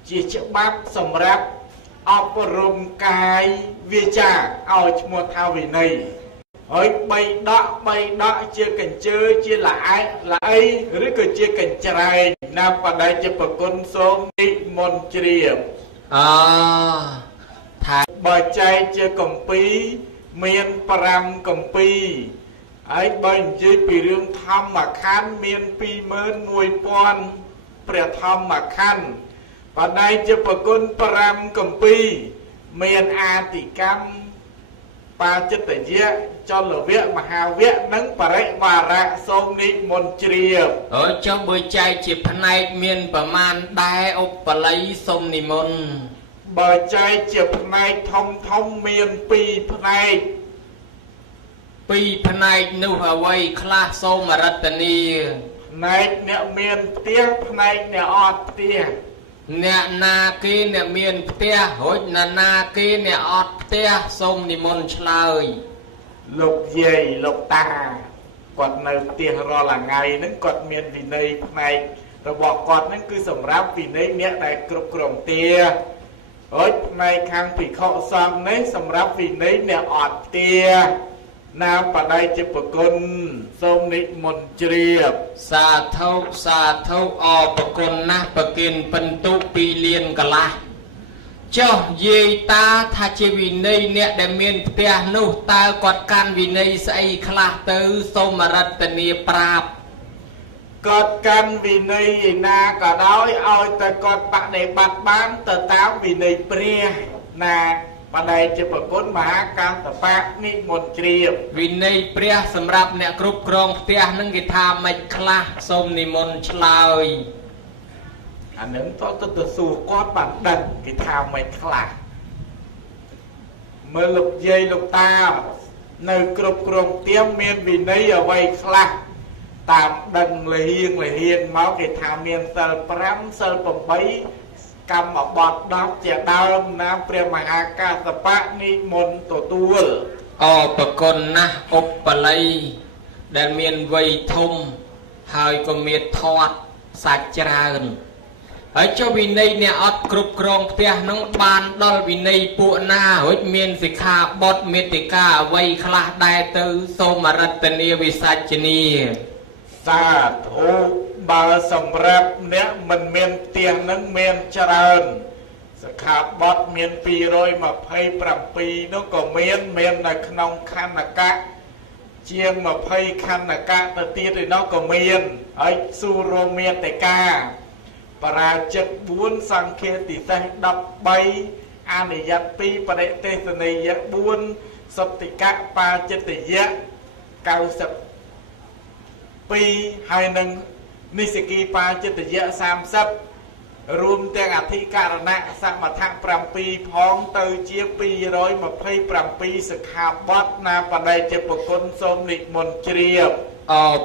ជាច្បាប់សម្រាប់អប់រំកាយវាចាឲ្យឈ្មោះថាវិន័យហើយ3ដកជាកញ្ជើជាល្អអីឬក៏ជាកញ្ច្រែងណាបដិជាប្រគុណសូមនិមន្តជ្រាបថាបើចែកជាកម្ពីមាន5កម្ពីហើយបើនិយាយពីរឿងធម្មខណ្ឌមាន 21000 ព្រះធម្មខណ្ឌបដិជាប្រគុណ5កម្ពីមានអាតិកម្មបាចិត្តយៈចលវៈមហាវៈនិងបរិវារៈសូមនិមន្តជ្រាបចុះបើចែកជាផ្នែកមានប្រមាណដែរឧបល័យសូមនិមន្តបើចែកជាផ្នែកធំមាន2ផ្នែក2ផ្នែកនោះអ្វីខ្លះសូមរតនាផ្នែកអ្នកមានផ្ទះផ្នែកអ្នកអត់ផ្ទះអ្នកណាគេអ្នកមានផ្ទះរួចណាគេអ្នកអត់ផ្ទះសូមនិមន្តឆ្លើយលោកយាយលោកតាគាត់នៅផ្ទះរាល់ថ្ងៃហ្នឹងគាត់មានវិន័យផ្នែករបស់គាត់ហ្នឹងគឺសម្រាប់វិន័យអ្នកដែលគ្រប់គ្រងផ្ទះហើយផ្នែកខាងភិក្ខុសង្ឃនេះសម្រាប់វិន័យអ្នកអត់ផ្ទះណាបដិជាប្រគុណសូមនិមន្តជ្រាបសាធុអរប្រគុណណាស់ប្រគិនបន្ទុ2លានកន្លះចុះយាយតាថាជាវិន័យអ្នកដែលមានផ្ទះនោះតើគាត់កាន់វិន័យស្អីខ្លះទៅសូមរតនាប្រាប់គាត់កាន់វិន័យឯណាក៏ដោយឲ្យតែគាត់បដិបត្តិបានទៅតាមវិន័យព្រះណាបដិជាប្រគុណមហាកាន្តបៈនិមន្តជ្រាបវិន័យព្រះសម្រាប់អ្នកគ្រប់គ្រងផ្ទះនឹងគេថាម៉េចខ្លះសូមនិមន្តឆ្លើយអានឹងទៅសួរគាត់បានដឹងគេថាម៉េចខ្លះមើលលោកយាយលោកតានៅគ្រប់គ្រងផ្ទះមានវិន័យអ្វីខ្លះតាមដឹងលហៀងមកគេថាមានសិល5សិល8កម្មបត្តិ10ជាដើមណាមព្រះមហាកាសបៈនិមន្តទទួលប្រគុណណាស់ឧបល័យដែលមានវ័យធំហើយក៏មានធាត់សាច់ច្រើនហើយចុះវិន័យអ្នកអត់គ្រប់គ្រងផ្ទះនោះបានដល់វិន័យពួកណារួចមានសិក្ខាបទមេតិកាអ្វីខ្លះដែរទៅសូមរតនាវិសាចនាសាធុបើសម្រាប់អ្នកមិនមានផ្ទះនឹងមានច្រើនសិក្ខាបទមាន227នោះក៏មាននៅក្នុងខណ្ឌកៈជាង20ខណ្ឌកៈទៅទៀតឯនោះក៏មានហើយសុរមេតិកាបរាជិក4សង្ឃាទិសេស13អនិយត2បរិទេសនីយៈ4សតិកៈបាចិត្តយៈ90 2ហើយនឹងនិស្សគីបាចិត្តយៈ30រួមទាំងអធិករណៈសមថៈ7ផងទៅជា227សិក្ខាបទណាបដិជាប្រគុណសូមនិមន្តជ្រាប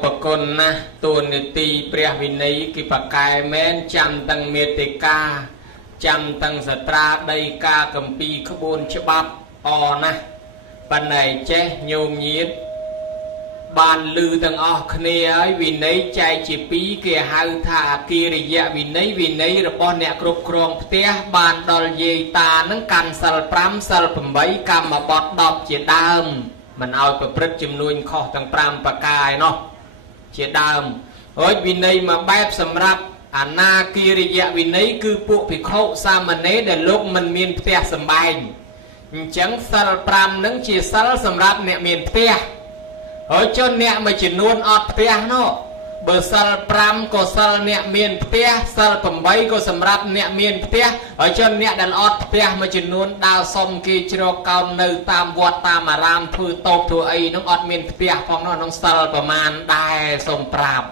ប្រគុណណាស់តួនាទីព្រះវិន័យគិបកែមែនចាំទាំងមេតិកាចាំទាំងសត្រាដីកាកម្ពីក្បួនច្បាប់ណាស់ប៉ុន្តែចេះញោមញាតបានលឺទាំងអស់គ្នាហើយវិន័យចែកជា2គេហៅថាអគិរិយវិន័យវិន័យរបស់អ្នកគ្រប់គ្រងផ្ទះបានដល់យាយតានឹងកាន់សិល5សិល8កម្មបត្តិ10ជាដើមមិនឲ្យប្រព្រឹត្តចំនួនខុសទាំង5ប្រការឯណោះជាដើមហើយវិន័យមួយបែបសម្រាប់ អាណាគិរិយវិន័យគឺពួកភិក្ខុសាមណេរដែលលោកមិនមានផ្ទះសម្បែងអញ្ចឹងសិល5នឹងជាសិលសម្រាប់អ្នកមានផ្ទះហើយចុះអ្នកមួយចំនួនអត់ផ្ទះនោះបើសិល5ក៏សិលអ្នកមានផ្ទះសិល8ក៏សម្រាប់អ្នកមានផ្ទះហើយចុះអ្នកដែលអត់ផ្ទះមួយចំនួនដើរសុំគេជ្រកកោននៅតាមវត្តតាមអារាមធ្វើតូបធ្វើអីនោះអត់មានផ្ទះផងនោះក្នុងសិលប្រមាណដែរសូមប្រាប់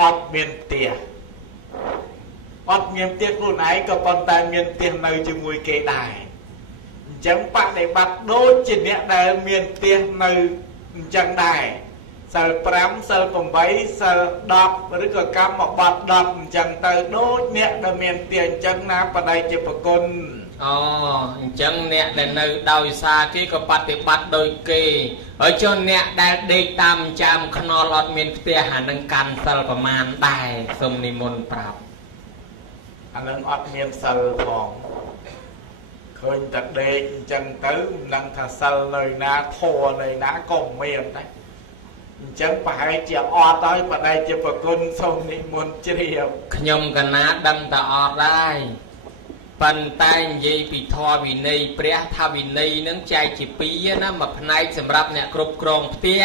អត់មានផ្ទះអត់មានផ្ទះខ្លួនឯងក៏ប៉ុន្តែមានផ្ទះនៅជាមួយគេដែរអញ្ចឹងបដិបត្តិដូចជាអ្នកដែលមានផ្ទះនៅអញ្ចឹងដែរសិល5សិល8សិល10ឬក៏កម្មបត្តិ10អញ្ចឹងទៅដូចអ្នកដែលមានផ្ទះអញ្ចឹងណាបដិជាប្រគុណអូអញ្ចឹងអ្នកដែលនៅដោយសារគេក៏បប្រតិបត្តិដូចគេហើយចុះអ្នកដែលដេកតាមចាមខ្នល់អត់មានផ្ទះអានឹងកាន់សិលប្រមាណដែរសូមនិមន្តប្រាប់អានឹងអត់មានសិលផងឃើញតែដេកអញ្ចឹងទៅមិនដឹងថាសិលនៅណាធម៌នៅណាក៏មានដែរអញ្ចឹងប្រហែលជាអត់ហើយបដិជាប្រគុណសូមនិមន្តជ្រាបខ្ញុំកណាដឹងតែអត់ដែរប៉ុន្តែនិយាយពីធម៌វិន័យព្រះថាវិន័យនឹងចែកជា2ណាមួយផ្នែកសម្រាប់អ្នកគ្រប់គ្រងផ្ទះ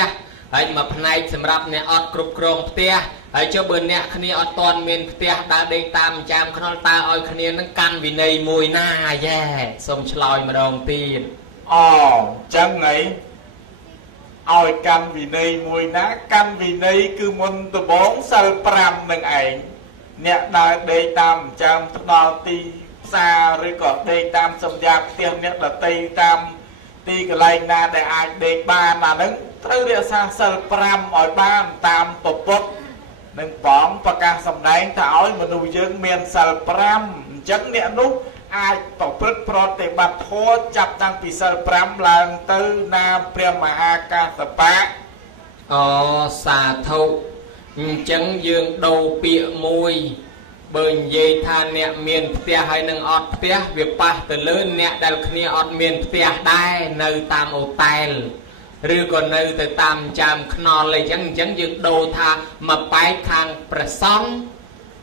ហើយមួយផ្នែកសម្រាប់អ្នកអត់គ្រប់គ្រងផ្ទះហើយចុះបើអ្នកគ្នាអត់ទាន់មានផ្ទះដើរដេកតាមចាមខ្នល់តើឲ្យគ្នានឹងកាន់វិន័យមួយណាយ៉ែសូមឆ្លើយម្ដងទៀតអូចឹងហីឲ្យកាន់វិន័យមួយណាកាន់វិន័យគឺមុនដំបូងសិល5នឹងឯងអ្នកដើរដេកតាមចាមផ្ដល់ទីផ្សារឬក៏ដេកតាមសម្យាផ្ទះអ្នកដតីតាមទីកន្លែងណាដែលអាចដេកបានអាហ្នឹងត្រូវរក្សាសិល5ឲ្យបានតាមពពុទ្ធនឹងបងប្រកាសសម្ដែងថាឲ្យមនុស្សយើងមានសិល5អញ្ចឹងអ្នកនោះអាចប្រព្រឹត្តប្រតិបត្តិធម៌ចាប់តាំងពីសិល5ឡើងទៅណាព្រះមហាកាសបៈអូសាធុអញ្ចឹងយើងដូរពាក្យមួយបើនិយាយថាអ្នកមានផ្ទះហើយនឹងអត់ផ្ទះវាប៉ះទៅលើអ្នកដែលគ្នាអត់មានផ្ទះដែរនៅតាមអូតែលឬក៏នៅទៅតាមចាមខ្នល់អីចឹងយើងដូរថាមកបែកខាងព្រះសង្ឃ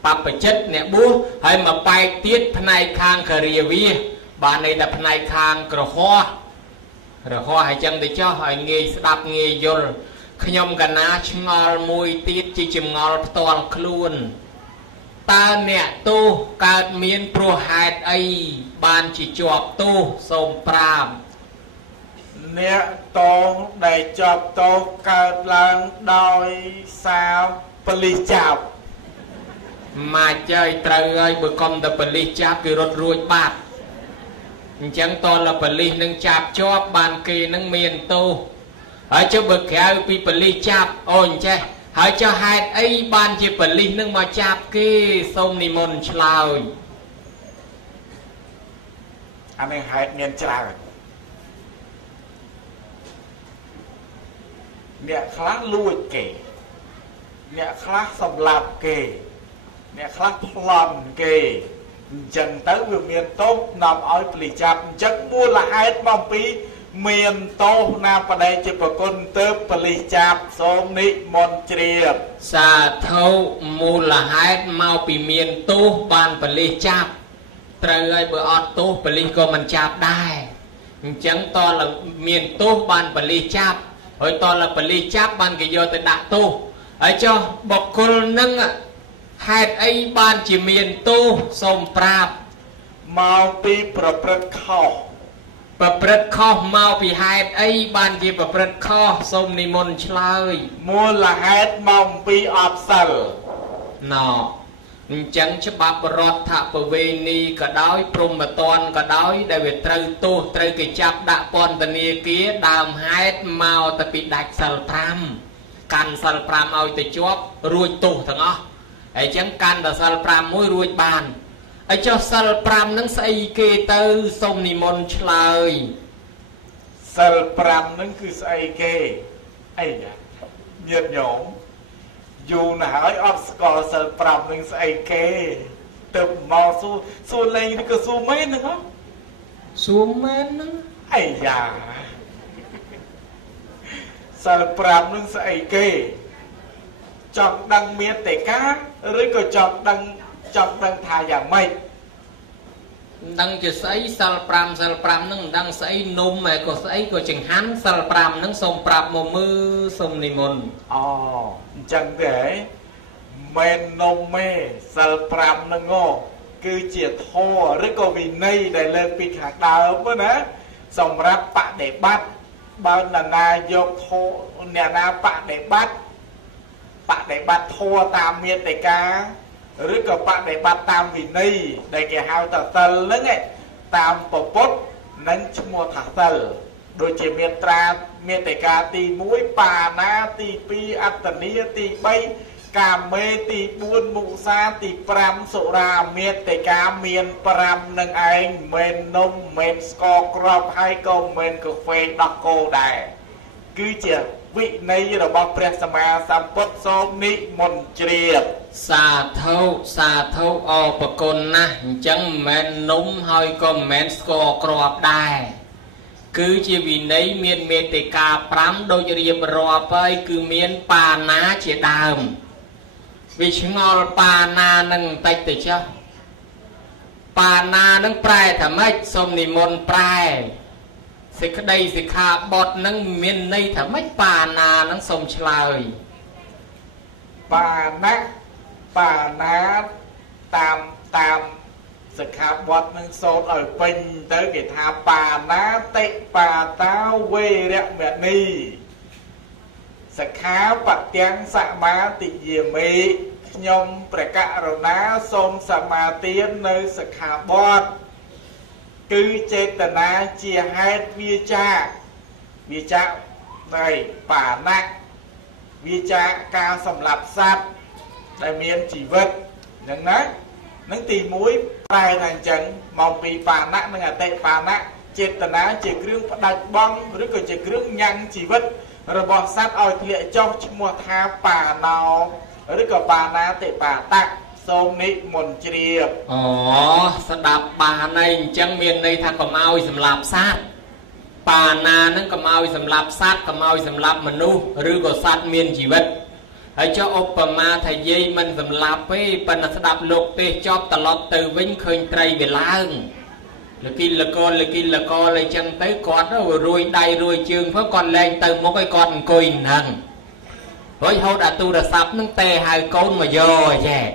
បព្វជិតអ្នកបួសហើយមកបែកទៀតផ្នែកខាងគរាវាបានន័យថាផ្នែកខាងក្រហោះហើយចឹងទៅចុះឲ្យងាយស្ដាប់ងាយយល់ខ្ញុំកណាឆ្ងល់មួយទៀតជាចម្ងល់ផ្ទាល់ខ្លួនតើអ្នកទោសកើតមានព្រោះហេតុអីបានជាជាប់ទោសសូមប្រាប់អ្នកតោដែលជាប់ទោសកើតឡើងដោយសារប៉ូលីសចាប់មកចើយត្រូវហើយបើកុំតែប៉ូលីសចាប់គេរត់រួចបាត់អញ្ចឹងតលប៉ូលីសនឹងចាប់ជាប់បានគេនឹងមានទោសហើយចុះបើក្រៅពីប៉ូលីសចាប់អូនចេះហើយចុះហេតុអីបានជាប៉ូលីសនឹងមកចាប់គេសូមនិមន្តឆ្លើយអានេះហេតុមានច្រើនអ្នកខ្លះលួចគេអ្នកខ្លះសម្លាប់គេអ្នកខ្លះប្លន់គេអញ្ចឹងទៅវាមានទោសនាំឲ្យប៉ូលីសចាប់អញ្ចឹងមូលហេតុមកពីមានទោសណាបដិជាប្រគុណទៅប៉ូលីសចាប់សូមនិមន្តជ្រាបសាធុមូលហេតុមកពីមានទោសបានប៉ូលីសចាប់ត្រូវហើយបើអត់ទោសប៉ូលីសក៏មិនចាប់ដែរអញ្ចឹងតើមានទោសបានប៉ូលីសចាប់ហើយតើប៉ូលីសចាប់បានគេយកទៅដាក់ទោសហើយចុះបុគ្គលនឹងហេតុអីបានជាមានទោសសូមប្រាប់មកពីប្រព្រឹត្តខុសមកពីហេតុអីបានជាប្រព្រឹត្តខុសសូមនិមន្តឆ្លើយមូលហេតុមកពីអត់សិលណ៎អញ្ចឹងច្បាប់រដ្ឋប្រវេណីក៏ដោយព្រហ្មទណ្ឌក៏ដោយដែលវាត្រូវទោសត្រូវគេចាប់ដាក់ពន្ធនាគារដើមហេតុមកតែពីដាច់សិល5កាន់សិល5ឲ្យទៅជាប់រួចទោសទាំងអស់ហើយអញ្ចឹងកាន់តែសិល5មួយរួចបានហើយចុះសិល5នឹងស្អីគេទៅសូមនិមន្តឆ្លើយសិល5នឹងគឺស្អីគេអីញាតិញោមយូរណាស់ហើយអត់ស្គាល់សិល5នឹងស្អីគេទៅមកសួរលេងឬក៏សួរមែនហ្នឹងហ៎សួរមែនហ្នឹងអីយ៉ាសិល5នឹងស្អីគេ chọn đăng miết tệ cá rồi có chọn đăng thà dạng mây đăng chỉ sấy sal pram nâng đăng sấy nôm mà có sấy có chừng hắn sal pram nâng sông prap mồ mư sông nì môn chẳng để men nôm mê sal pram nâng ngô cứ chỉ thô rồi có vì này để lên bị khả đào ấm á xong rap bạc để bắt bao là na vô thô nhà na bạc để bắt thô tam miết để cá rồi có bạc để bắt tam vì này để cái hao tờ tờ lớn ấy tam bộ bốt nâng mua thả tờ đôi chỉ miết để cá tì mũi bà na tì pi ắt tần nia tì bay cà mê tì buôn mụ sa tì pram sổ ra miết tê cá miên pram nâng anh men nông men sco crop hai câu men cà phê đọc cô đài cứ chỉ vị này là bọc preh sama samput som ni môn triệt sa thâu o bậc côn na chẳng men nông hai câu men sco crop đài cứ chỉ vì này miên miết tê cá pram đôi riêng rọp ấy cứ miên pa ná chỉ đàm vì chúng ngồi pa na nâng tay từ cho pa na nâng prai thầm ấy xong nì môn prai sẽ cái đây sẽ khá bọt nâng miền này thầm ấy pa na nâng xong chơi pa na tam sẽ khá bọt nâng sốt ở bên tới cái thà pa na tệ pa tao quê rẹ mẹ ni sẽ khá bạc tiếng xạ má tị dìa mê nhông bạc cả rồi ná xôm xạ má tiến nơi sẽ khá bọt cứ chế tà ná chia hết vía cha này bà nặng vía cha cao xâm lập sát đại miên chỉ vật nâng nát nâng tì mũi bài thành chân mong bị bà nặng nâng tệ bà nặng chế tà ná chế krương đạch bong rồi còn chế krương nhăn chỉ vật rồi bỏ sát oi thiệ trong mua tha bà nào rồi có bà ná tệ bà tặng xôm nị môn triệp sát đạp bà này chẳng miền này thà cầm ao xâm lạp sát bà nà nâng cầm ao xâm lạp sát cầm ao xâm lạp mà nu rồi có sát miền chỉ vật hãy cho ốp bà ma thầy dây mình xâm lạp ấy bà nà sát đạp lục tê cho tà lọt từ vinh khơi trây về làng là kia là con lại chân tới con đó rồi đầy rồi trường phải con lên từ một cái con cùi nằng với hậu đã tu đã sắp nâng tê hai con mà vô vậy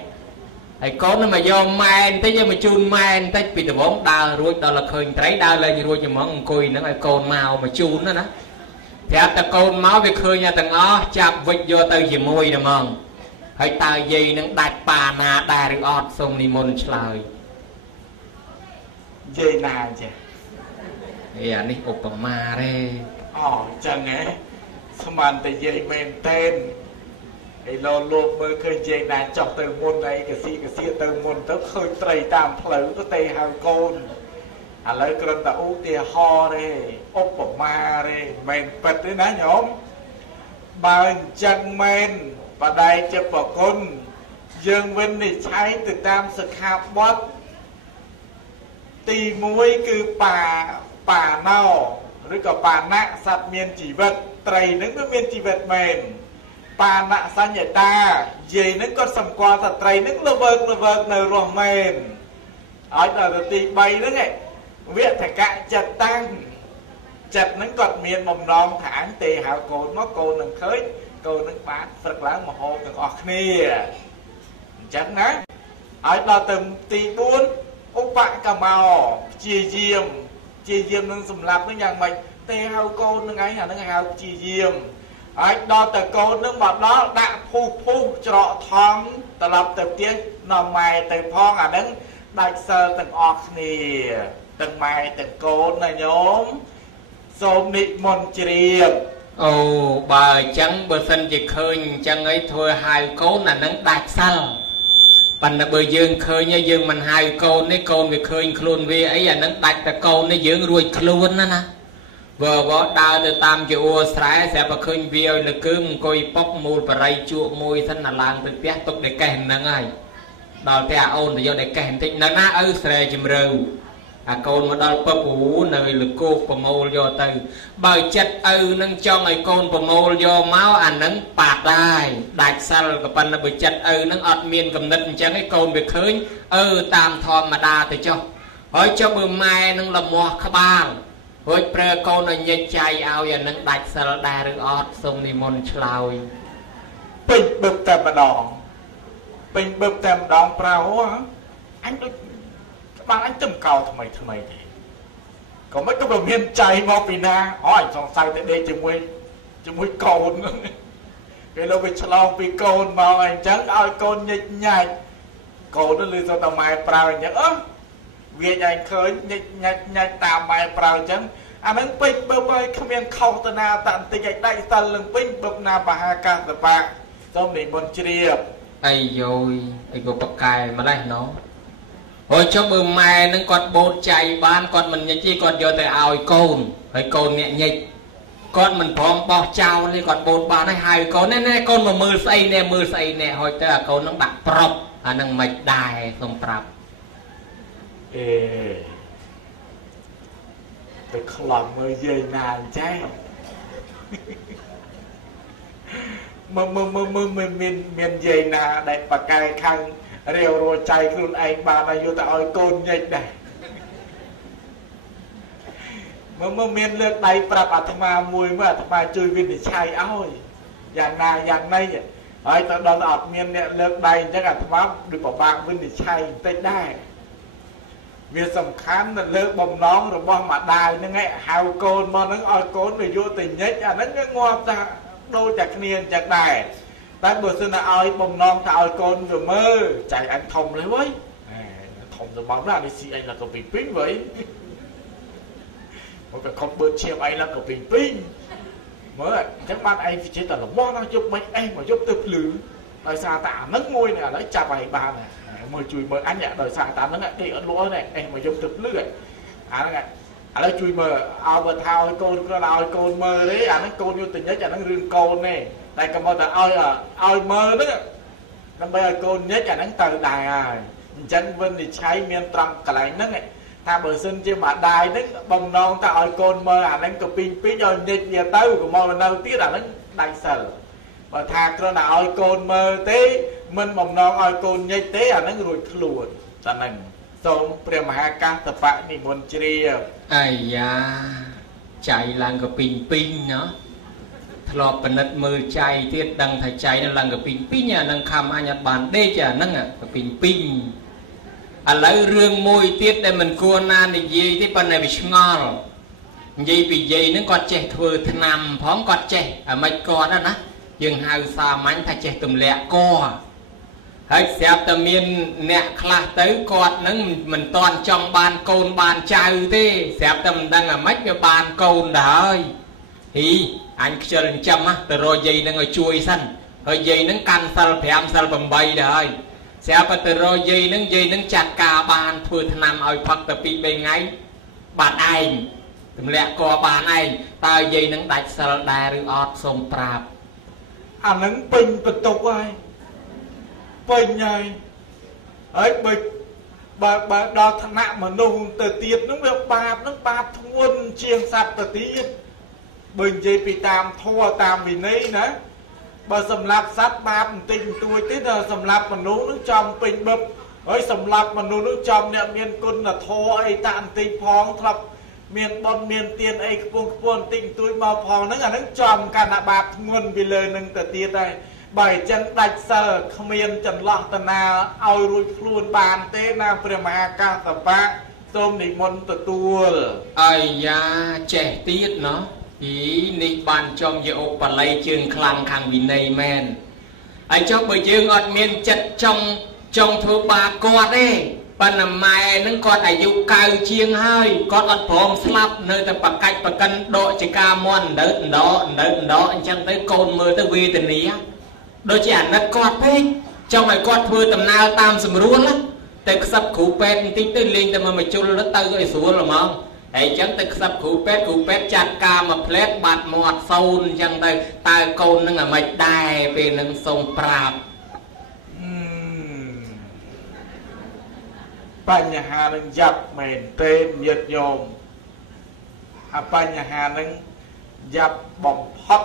hai con nó mà vô men tới giờ mà chun men tới bị được bóng đào rồi đó là khơi trái đào lên rồi cho món cùi nó hai con màu mà chun đó nè thì ta con máu về khơi nhà tầng ó chạm vịt vô từ gì môi nè mong hai ta gì nâng đặt bà nà đà được ọt xong đi môn lời dây nào chứ anh ấy ốp bằng ma đây chẳng ấy xong bạn tới dây men tên ấy lo lột mơ khơi dây nào chọc từ môn này cái xí từ môn tới khơi trầy tam phở tới tây hàng côn lấy cơn ta ú tia ho đây ốp bằng ma đây men bật đấy ná nhóm bà chẳng men và đây cho bà con dương vinh thì cháy từ tam sự khắp bót tì muối cứ bà nào rồi có bà nạ sát miên chỉ vật trầy nứng với miên chỉ vật mềm bà nạ sát nhảy ta dì nứng có sầm qua thật trầy nứng lơ vợt nở rồng mềm ở đó là tì bay đó nghe viết thầy cạn chật tăng chật nứng còn miên mầm non tháng tì hào cồn nó cồn nâng khơi cồn nứng bán phật láng mà hô từng ọt nìa chắc ná ở đó từng tì buôn ốc bạn cả màu chia diêm nâng sầm lạp nâng nhàng mạch tê hao côn nâng ấy hả nâng hao chia diêm ấy đó tờ côn nâng mặt đó đã phu trọ thong tờ lập tờ tiết nò mày tờ phong à nâng đạch sơ từng ọt nìa từng mày từng côn này nhóm xôm nị môn triệp bà chẳng bờ sân chỉ khơi chẳng ấy thôi hai côn là nâng đạch sơ bạn là bởi dương khơi nha dương mình hai con đấy con việc khơi luôn vì ấy là nó đặt là con nó dưỡng ruồi luôn đó nè vừa có đau từ tam triệu sải sẽ bà khơi vì là cứ coi bóc mùi và ray chua mùi thân là làng từ tiếc tục để kèn nè ngay đào tè ôn thì do để kèn thích nó ná ơi sải chìm râu à con mà đal bập hú nơi lực cô bầm mồ do từ bởi chất nâng cho ngày con bầm mồ do máu à nâng bạc đai đại sal cái phần là bởi chất nâng ọt miên cầm nứt chẳng cái con bị khơi tam thòm mà đa thì cho hỏi cho bữa mai nâng là mò khá bàn hỏi pre con là nhạy chạy ao và nâng đại sal đa được ọt xong đi môn chlauôi bình bập tèm mà đòn bình bập tèm đòn prao á anh bạn anh tầm cao thầm mày thì có mấy cái đồng hiên chạy vào vì na anh xong sai tại đây chứ mui cồn cái lâu bị chlong vì cồn mà anh chẳng ai cồn nhịch nhạch cồn nó lưu cho tao mai prao anh chẳng việc anh khơi nhịch tạm mai prao chẳng anh ấy bình bập ơi không yên khâu tao na tạm tình anh đại sân lưng bình bập na bà ha ca tập bạc xong để một chia ai rồi ai có bậc cài mà đây nó hồi cho bữa mai nó còn bột chạy ban còn mình như chi còn vô tới ao cồn phải cồn nhẹ nhịch con mình phom bỏ trao đi còn bột ban hay hai con nè con mà mưa say nè hồi tới là con nó bạc prop à năng mạch đài không prop tôi không làm mơ dây nàn trái miền dây nà đại bạc cài khăn rêu rồi chạy luôn anh bà này vô tạo côn nhịch này miền lược đầy prap athma mùi mà athma chui viên để chạy áo dạng này ấy tao đón ọt miền nè lược đầy chắc athma được bảo bạc viên để chạy tây đai việc sầm khán là lược bồng nón rồi bom mà đài nó nghe hào côn mà nó oi côn về vô tình nhích nó nghe ngoan ra đôi chặt niên chặt đài tại bữa xưa là oi bồng non thà oi côn vừa mơ chạy anh thông lấy với thông rồi bóng ra đi xì anh là cậu bình pin vậy một cái con bớt chiêm anh là cậu bình pin mới chắc ban anh thì chế tao là bó nó giúp mấy em mà giúp tập lử đời xa tạ nấc môi này lấy chà bài bà này mời chui mời anh nhá đời xa tạ nấc đi ở lúa này em mà giúp tập lử này lấy chui mờ ao bờ thao côn nó là oi côn mơ đấy nó côn vô tình nhất nó riêng côn này tại cầm bao giờ oi mơ đó nó bây giờ côn nhất nó từ đài chân vân thì cháy miền trăng cả lại nó này tham bờ sinh chứ mà đài nó bông non ta oi côn mơ nó có pin pí cho nhịch về tới của mò đâu tiếc nó đại sở và thà nó là oi côn mơ thế mình bông non oi côn nhịch thế nó rồi luồn cho nên xong prem ha ca tập bạn thì muốn chia ai da chạy làng cái pin nó lọp bên đất mưa chạy tiết đằng thầy chạy nó làng cái pin nhà đang khăm anh nhật bản đê chả nâng cái pin lấy rương môi tiết để mình cua nan thì gì thì bên này bị ngon gì bị gì nó còn trẻ thừa nằm phóng còn trẻ ở mấy con đó nè dừng hai xa mánh thầy trẻ tùm lẹ co hết xếp tầm miên nẹ khla tới con nâng mình toàn trong bàn côn bàn chai thế xếp tầm đang ở mấy cái bàn côn đời thì anh chơi lên chăm á từ rồi dây nó ngồi chui xanh rồi dây nó căn sal phèm sal bầm bay đời xếp từ rồi dây nó chặt cả bàn thừa nằm ở phật tập bị bên ngay bàn anh tùm lẹ co bàn anh ta dây nó đạch sal đài rư ọt sông prap anh nó pin bật tục ai bình này ấy bà đo thằng nạ mà nung từ tiệt nó bạp thuôn chiên sạch từ tiệt bình gì bị tam thua tam vì nấy nè bà sầm lạp sắt bạp tình tôi tí là sầm lạp mà nấu nước trong bình bập ấy sầm lạp mà nấu nước trong nè miền côn là thô ấy tạm tình phong thập miền bon miền tiền ấy buồn tình tôi bao phong nó là nước trong cả là bạp nguồn vì lời nâng từ tiệt đây bởi chân đạch sờ không yên chân lọt tần nào ao rùi luôn bàn tế nam prem ha ca tập bác tôm đi môn tự tua ai da trẻ tiết nó ý nị bàn trong dự ốc bà lấy chương khăn khăn vì này men anh cho bởi chương ọt miền chật trong thứ ba con ấy bà nằm mai nó còn ai dụ cao chiêng hơi con ọt phồm slap nơi tập bạc cách bà cân độ chỉ ca môn đỡ đó anh chẳng tới côn mơ tới vi tình ý đôi chỉ ảnh nó cọt hết trong mày cọt vừa tầm nào tam sầm ruột á tại sắp cụ pet tí tới lênแต่มันไม่จุลแล้วเตยสวนหรอมั้งไอ้จังแต่สับcụ petจัดกามาเพลทบาดหมดโซนจังแต่ตายโกนนึงอ่ะไม่ได้เป็นนึงทรงปราบ បញ្ហានឹងយ៉ាប់មែនទេញាតិញោមអាបញ្ហានឹងយ៉ាប់បំផុត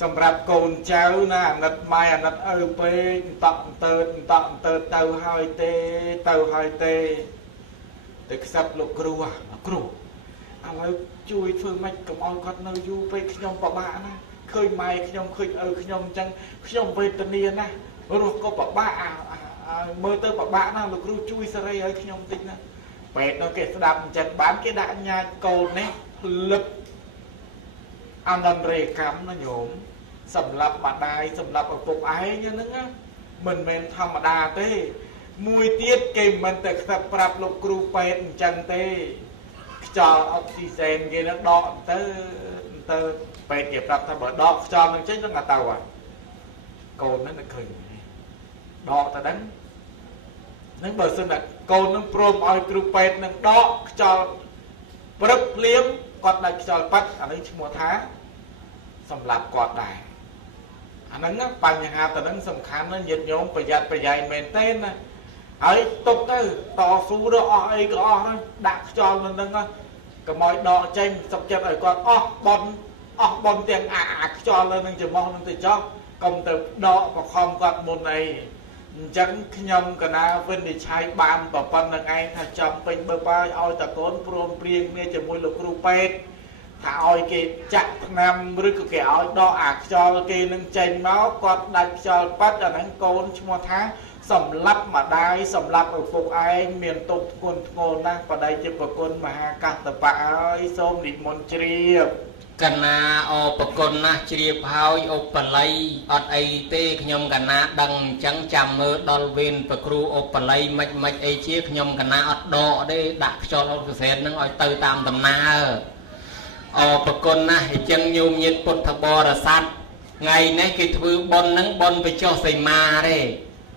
សម្រាប់កូនចៅណាអាណិតម៉ែអាណិតឪពេកតក់អន្ទើទៅហើយទេតែខ្សឹបលោកគ្រូឥឡូវជួយធ្វើម៉េចកុំឲ្យគាត់នៅយូរពេកខ្ញុំពិបាកណាឃើញម៉ែខ្ញុំឃើញឪខ្ញុំអញ្ចឹងខ្ញុំវេទនាណារស់ក៏ពិបាកមើលទៅពិបាកណាលោកគ្រូជួយសេរីឲ្យខ្ញុំតិចណាពេកដល់គេស្ដាប់អញ្ចឹងបានគេដាក់ញ៉ាចកូននេះលឹកអនន្តរកម្មណាញោមសម្រាប់ម្ដាយសម្រាប់ឪពុកឯងហ្នឹងណាមិនមែនធម្មតាទេមួយទៀតគេមិនតែខ្សឹបប្រាប់លោកគ្រូពេទ្យអញ្ចឹងទេខ្យល់អុកស៊ីសែនគេនឹងដកទៅពេទ្យគេប្រាប់ថាបើដកខ្យល់នឹងចេញនឹងទៅកូនហ្នឹងឃើញដកទៅហ្នឹងបើសិនតែកូននឹងព្រមឲ្យគ្រូពេទ្យនឹងដកខ្យល់ព្រឹកភ្លាមគាត់ដាច់ខ្យល់ប៉ាត់អានេះឈ្មោះថាសម្រាប់គាត់ដែរអាហ្នឹងបញ្ហាទៅហ្នឹងសំខាន់ណាស់ញាតិញោមប្រយ័ត្នប្រយែងមែនទេណាហើយទុកទៅតស៊ូរកអស់អីក៏អស់ហ្នឹងដាក់ខ្យល់នៅហ្នឹងកុំឲ្យដកចេញសុខចិត្តឲ្យគាត់អស់បនទាំងអាខ្យល់នៅនឹងច្រមុះនឹងទៅចោះកុំទៅដកបខំគាត់មុនអីអញ្ចឹងខ្ញុំកណាវិនិច្ឆ័យបានប៉ុណ្្នឹងឯងថាចំពេញបើបាយឲ្យតកូនព្រមព្រៀងគ្នាជាមួយលោកគ្រូពេទ្យថាឲ្យគេចាក់ថ្នាំឬក៏គេឲ្យដកអាខ្យល់គេនឹងចេញមកគាត់ដាច់ខ្យល់ប៉ាត់អាហ្នឹងកូនឈ្មោះថាសម្លាប់ម្ដាយសម្លាប់ឪពុកឯងមានទុកធ្ងន់ធ្ងរណាស់បដិជាប្រគុណមហាកតបៈហើយសូមនិមន្តជ្រាបកណាអប្រគុណណាស់ជ្រាបហើយឧបល័យអត់អីទេខ្ញុំកណាដឹងអញ្ចឹងចាំមើលដល់វេនប្រគ្រូឧបល័យមិនអីជាខ្ញុំកណាអត់ដកទេដាក់ខ្យល់អុកសែនហ្នឹងឲ្យទៅតាមដំណើរអប្រគុណណាស់អញ្ចឹងញោមញាតិពុទ្ធបរិស័ទថ្ងៃនេះគេធ្វើបុណ្យហ្នឹងបុណ្យបច្ចុះសីមាទេ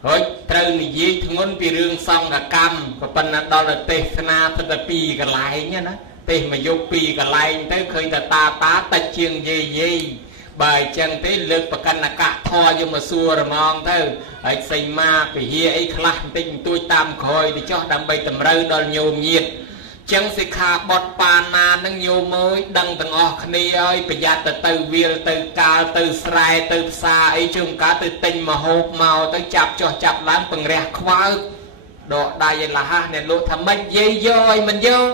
ហើយត្រូវនិយាយធ្ងន់ពីរឿងសង្ឃកម្មក៏ប៉ុន្តែដល់ទេសនាទៅតែពីកន្លែងណាទេសមកយកពីកន្លែងទៅឃើញតែតាតិចជាងយាយបើអញ្ចឹងទេលើកប្រកណ្ណកៈធរយកមកសួររមងទៅហើយសីមាពហិអីខ្លះបន្តិចបន្តួចតាមក្រោយទៅចោះដើម្បីតម្រូវដល់ញោមញាតិចឹងសិក្ខាបទបាណានឹងញោមអើយដឹងទាំងអស់គ្នាហើយប្រយ័ត្នទៅវាលទៅកាលទៅស្រែទៅផ្សារអីជុំកាទៅទិញមកហូបមកទៅចាប់ចោះចាប់ឡើងពង្រះខ្វើកដកដៃឯលះអ្នកលោកថាម៉េចយាយយកអីមិនយក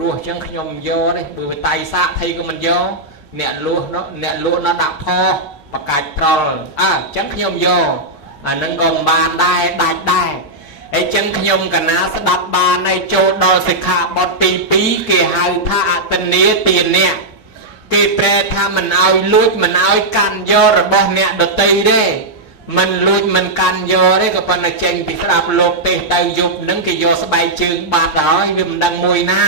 រស់ចឹងខ្ញុំយកទេបើបតៃសាកថៃក៏មិនយកអ្នកលក់nóដាក់ផោបកាច់ត្រល់ចឹងខ្ញុំយកអានឹងក៏មិនបានដែរដាច់ដែរហើយចឹងខ្ញុំកណាស្ដាប់បានហើយចូលដល់សិក្ខាបទទី2គេហៅថាអតនីទានៈគេប្រែថាមិនឲ្យលួចមិនឲ្យកាន់យករបស់អ្នកដទៃទេមិនលួចមិនកាន់យកទេក៏ប៉ុន្តែចេញពីស្ដាប់លោកទេសទៅយប់នឹងគេយកស្បែកជើងបាត់ហើយវាមិនដឹងមួយណា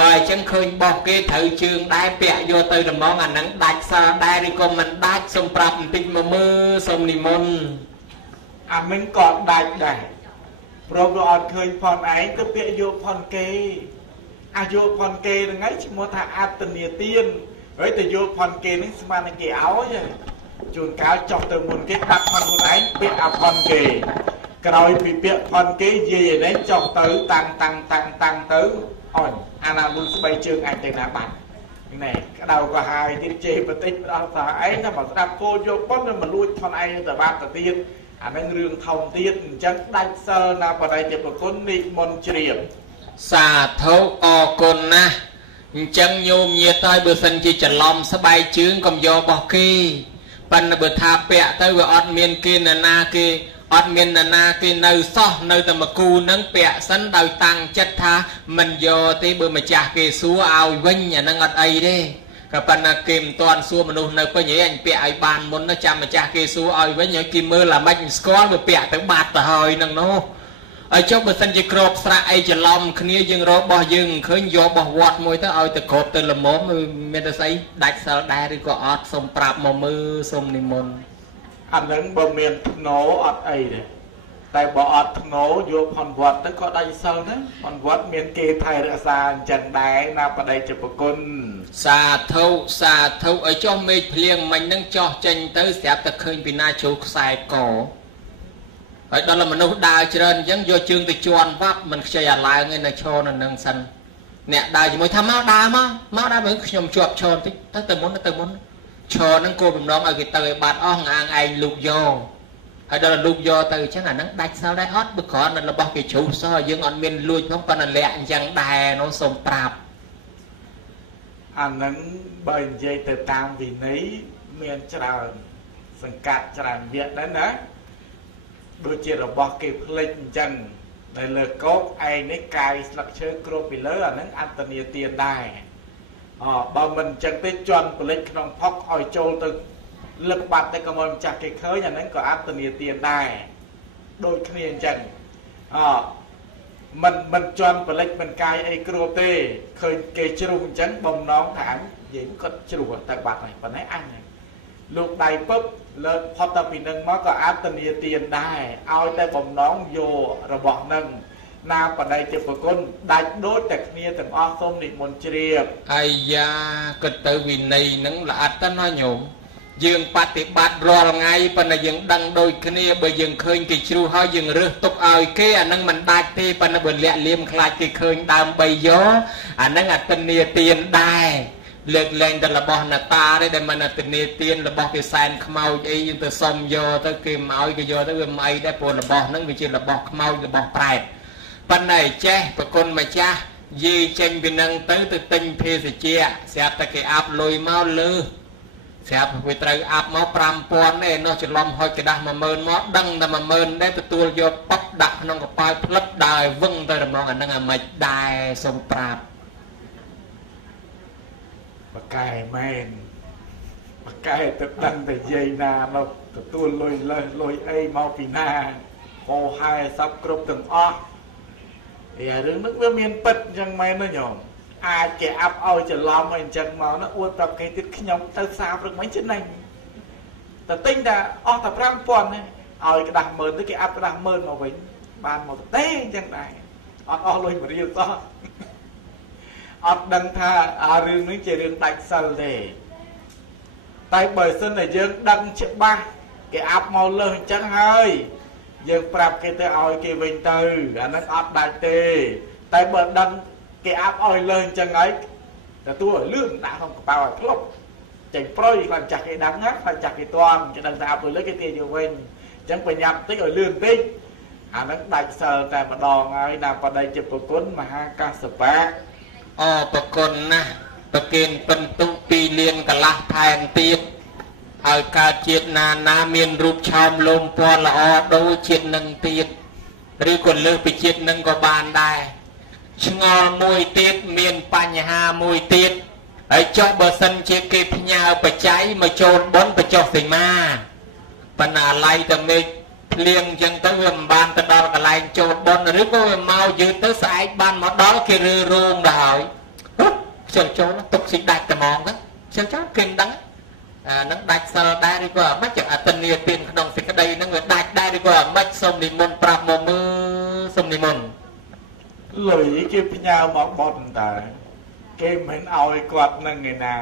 បើអញ្ចឹងឃើញបោះគេត្រូវជើងដែរពាក់យកទៅល្មងអានឹងដាច់សើដែរឬក៏មិនដាច់សូមប្រាប់បន្តិចមកមើលសូមនិមន្តអាមិនក៏ដាច់ដែរព្រមរអត់ឃើញផនឯងទៅពាក្យយកផនគេអាយកផនគេហ្នឹងឯងឈ្មោះថាអត្តនីទានហើយទៅយកផនគេហ្នឹងស្មានតែគេឲ្យជួនកាលចោះទៅមុនគេដាក់ផនខ្លួនឯងពាក្យអាផនគេក្រោយពីពាក្យផនគេយាយឯនេះចោះទៅតាំងទៅអញអាណាលុយស្បែកជើងអាចទៅណាបាត់ណែក្តៅក៏ហើយទៀតជេរបន្តិចដល់ថាឯងតែមកស្ដាប់គោយកប៉ុនមកលួចផនឯងទៅបាត់ទៅទៀតអានឹងរឿងធំទៀតអញ្ចឹងដាច់សិលណាបរិយាប្រគុណនិមន្តជ្រាបសាធុអរគុណណាស់អញ្ចឹងញោមញាតហើយបើសិនជាច្រឡំស្បែកជើងកុំយករបស់គេប៉ុន្តែបើថាពាក់ទៅវាអត់មានគេណាគេអត់មានណាគេនៅសោះនៅតែមកគូនឹងពាក់សិនដោយតាំងចិត្តថាមិនយកទេបើម្ចាស់គេសួរឲ្យវិញអានឹងអត់អីទេក៏ប៉ុន្តែគេមិនទាន់សួរមនុស្សនៅពេញអីអញពាក់ឲ្យបានមុនចាំម្ចាស់គេសួរឲ្យវិញហើយគេមើលអាម៉េចមិនស្គាល់បើពាក់ទៅបាត់ទៅហើយនឹងនោះហើយចុះបើសិនជាក្របស្រាក់អីច្រឡំគ្នាយើងរករបស់យើងឃើញយករបស់វត្តមួយទៅឲ្យទៅក្របទៅល្មមមានតែស្អីដាច់សិលដែរឬក៏អត់សូមប្រាប់មកមើលសូមនិមន្តអានឹងបើមានធ្នោអត់អីទេតែបើអត់ធ្នោយកផនវត្តទៅក៏ដាច់សិលដែរផនវត្តមានគេថែរក្សាអញ្ចឹងដែរណាបដិជាប្រគុណសាធុឲ្យចុះមេឃភ្លៀងមិញហ្នឹងចោះចេញទៅស្រាប់តែឃើញពីណាចូលខ្សែក ហើយដល់មនុស្សដើរច្រើនអញ្ចឹងយកជើងទៅជន់វ៉ាប់មិនខ្ចីអាឡើងឯនៅឈរនៅនឹងសិនអ្នកដើរជាមួយថាមកដើរមកដើរមើលខ្ញុំជាប់ឈរតិចទៅមុនឈរហ្នឹងគោលបំណងឲ្យគេទៅឲ្យបាត់អស់អាងឯងលូកយកហើយដល់លូកយកទៅអញ្ចឹងអាហ្នឹងដាច់សល់ដែរអត់បើគ្រាន់តែរបស់គេជ្រុះសោះយើងអត់មានលួចផងប៉ុន្តែលាក់អញ្ចឹងដែរនោះសូមប្រាប់អាហ្នឹងបើនិយាយទៅតាមវិន័យមានច្រើនសង្កាត់ច្រើនវគ្គដែរណាដូចជារបស់គេផ្លេចអញ្ចឹងនៅលើកោកឯងនេះកាយស្លឹកឈើគ្របពីលើអាហ្នឹងអត្តនីទានដែរបើមិនអញ្ចឹងទេជន់ផ្លេចក្នុងផុកឲ្យចូលទៅលឹកបាត់ទៅក៏មិនចាស់គេឃើញអាហ្នឹងក៏អត្តនីទានដែរដូចគ្នាអញ្ចឹងមិនជន់ផ្លេចមិនកាយអីគ្របទេឃើញគេជ្រុះអញ្ចឹងបំណងថាអញនិយាយគាត់ជ្រុះទៅបាត់ហើយប៉ុន្តែអញលោកដៃពឹបលើផុតទៅពីនឹងមកក៏អត្តនីទានដែរឲ្យតែបំណងយករបស់នឹងណាបដិជាប្រគុណដាច់ដូចតែគ្នាទាំងអស់សូមនិមន្តជ្រាបអាយ៉ាគិតទៅវិន័យហ្នឹងល្អិតទៅណាញោមយើងបប្រតិបត្តិរាល់ថ្ងៃប៉ុន្តែយើងដឹងដូចគ្នាបើយើងឃើញគេជ្រុះហើយយើងរើសទុកឲ្យគេអាហ្នឹងមិនដាច់ទេប៉ុន្តែបើលាក់លៀមខ្លាចគេឃើញដើម្បីយកអាហ្នឹងអត្តនីទានដែរលើកលែងតែរបស់ណាតាទេដែលមិនអត្តនីទានរបស់គេសែនខ្មោចអីយើងទៅសុំយកទៅគេមកឲ្យគេយកទៅវាមិនអីដែរព្រោះរបស់ហ្នឹងវាជារបស់ខ្មោចរបស់ប្រែតប៉ុន្តែចេះប្រគុណម្ចាស់យីចេញពីនឹងទៅទិញភេសជ្ជៈស្រាប់តែគេអាប់លុយមកលើស្រាប់វាត្រូវអាប់មក 5000 ទេនោះច្រឡំហុចกระดาษ 10000 មកដឹងតែ 10000 ដែរទទួលយកប៉កដាក់ក្នុងកប៉ាល់ផ្លឹបដើរវឹងទៅរំងអាហ្នឹងអាមិនដែរសូមប្រាប់បកែមែនបកែទៅដឹងតែយាយណាមកទទួលលុយលើសលុយអីមកពីណាហោហែសັບគ្រប់ទាំងអស់រឿងនេះវាមានពិតអញ្ចឹងមែនទេញោមអាចគេអាប់ឲ្យច្រឡំអីអញ្ចឹងមកណាអួតប្រាប់គេទៀតខ្ញុំទៅផ្សារព្រឹកមិញចំណេញតែទិញតែអស់តែ 5000 ទេឲ្យក្តាស់ 10000 ទៅគេអាប់ក្តាស់ 10000 មកវិញបានមកទេអញ្ចឹងដែរអត់អស់លុយ1រៀលសោះអត់ដឹងថារឿងនេះជារឿងដាច់សិលទេតែបើសិនតែយើងដឹងច្បាស់គេអាប់មកលើសអញ្ចឹងហើយយើងប្រាប់គេទៅឲ្យគេវិញទៅអាហ្នឹងអត់ដាច់ទេតែបើដឹងគេអាប់ឲ្យលើអញ្ចឹងហើយទទួលឲ្យលឿនដាក់ក្នុងកប៉ាល់ឲ្យក្លុបចេញប្រុយខ្លាំងចាស់គេដឹងណាខ្លាំងចាស់គេទាន់គេដឹងថាអាប់ឲ្យលើគេទាញយកវិញអញ្ចឹងប្រញាប់តិចឲ្យលឿនតិចអាហ្នឹងដាច់សិលតែម្ដងហើយណាបដិជាប្រគុណមហាកាសបៈប្រគុណណាស់ប្រគិនពិន្ទុ2លានកន្លះថែមទៀតហើយកើតជាតិណាមានរូបឆោមលោមពណ៌ល្អដូចជាតិនឹងទៀតឬក៏លើសពីជាតិនឹងក៏បានដែរឆ្ងល់មួយទៀតមានបញ្ហាមួយទៀតហើយចុះបើសិនជាគេផ្ញើបច្ច័យមកចូលបុណ្យបញ្ចុះសីមាបណ្ណាឡៃតែមេឃភ្លៀងអញ្ចឹងទៅវាមិនបានទៅដល់កន្លែងចូលបុណ្យឬក៏វាមកយឺតទៅស្អែកបានមកដល់គេរើរោងទៅហើយខ្ជិលចូលទុកស៊ីដាច់តែហ្មងទៅខ្ជិលចូលគេមិនដឹងនឹងដាច់សិលដែរឬក៏មិនចឹងអត្តនីទានក្នុងសេចក្តីនឹងវាដាច់ដែរឬក៏មិនសូមនិមន្តប្រាប់មកមើលសូមនិមន្តលុយគេផ្ញើមកបត់តើគេមិនឲ្យគាត់នឹងឯណា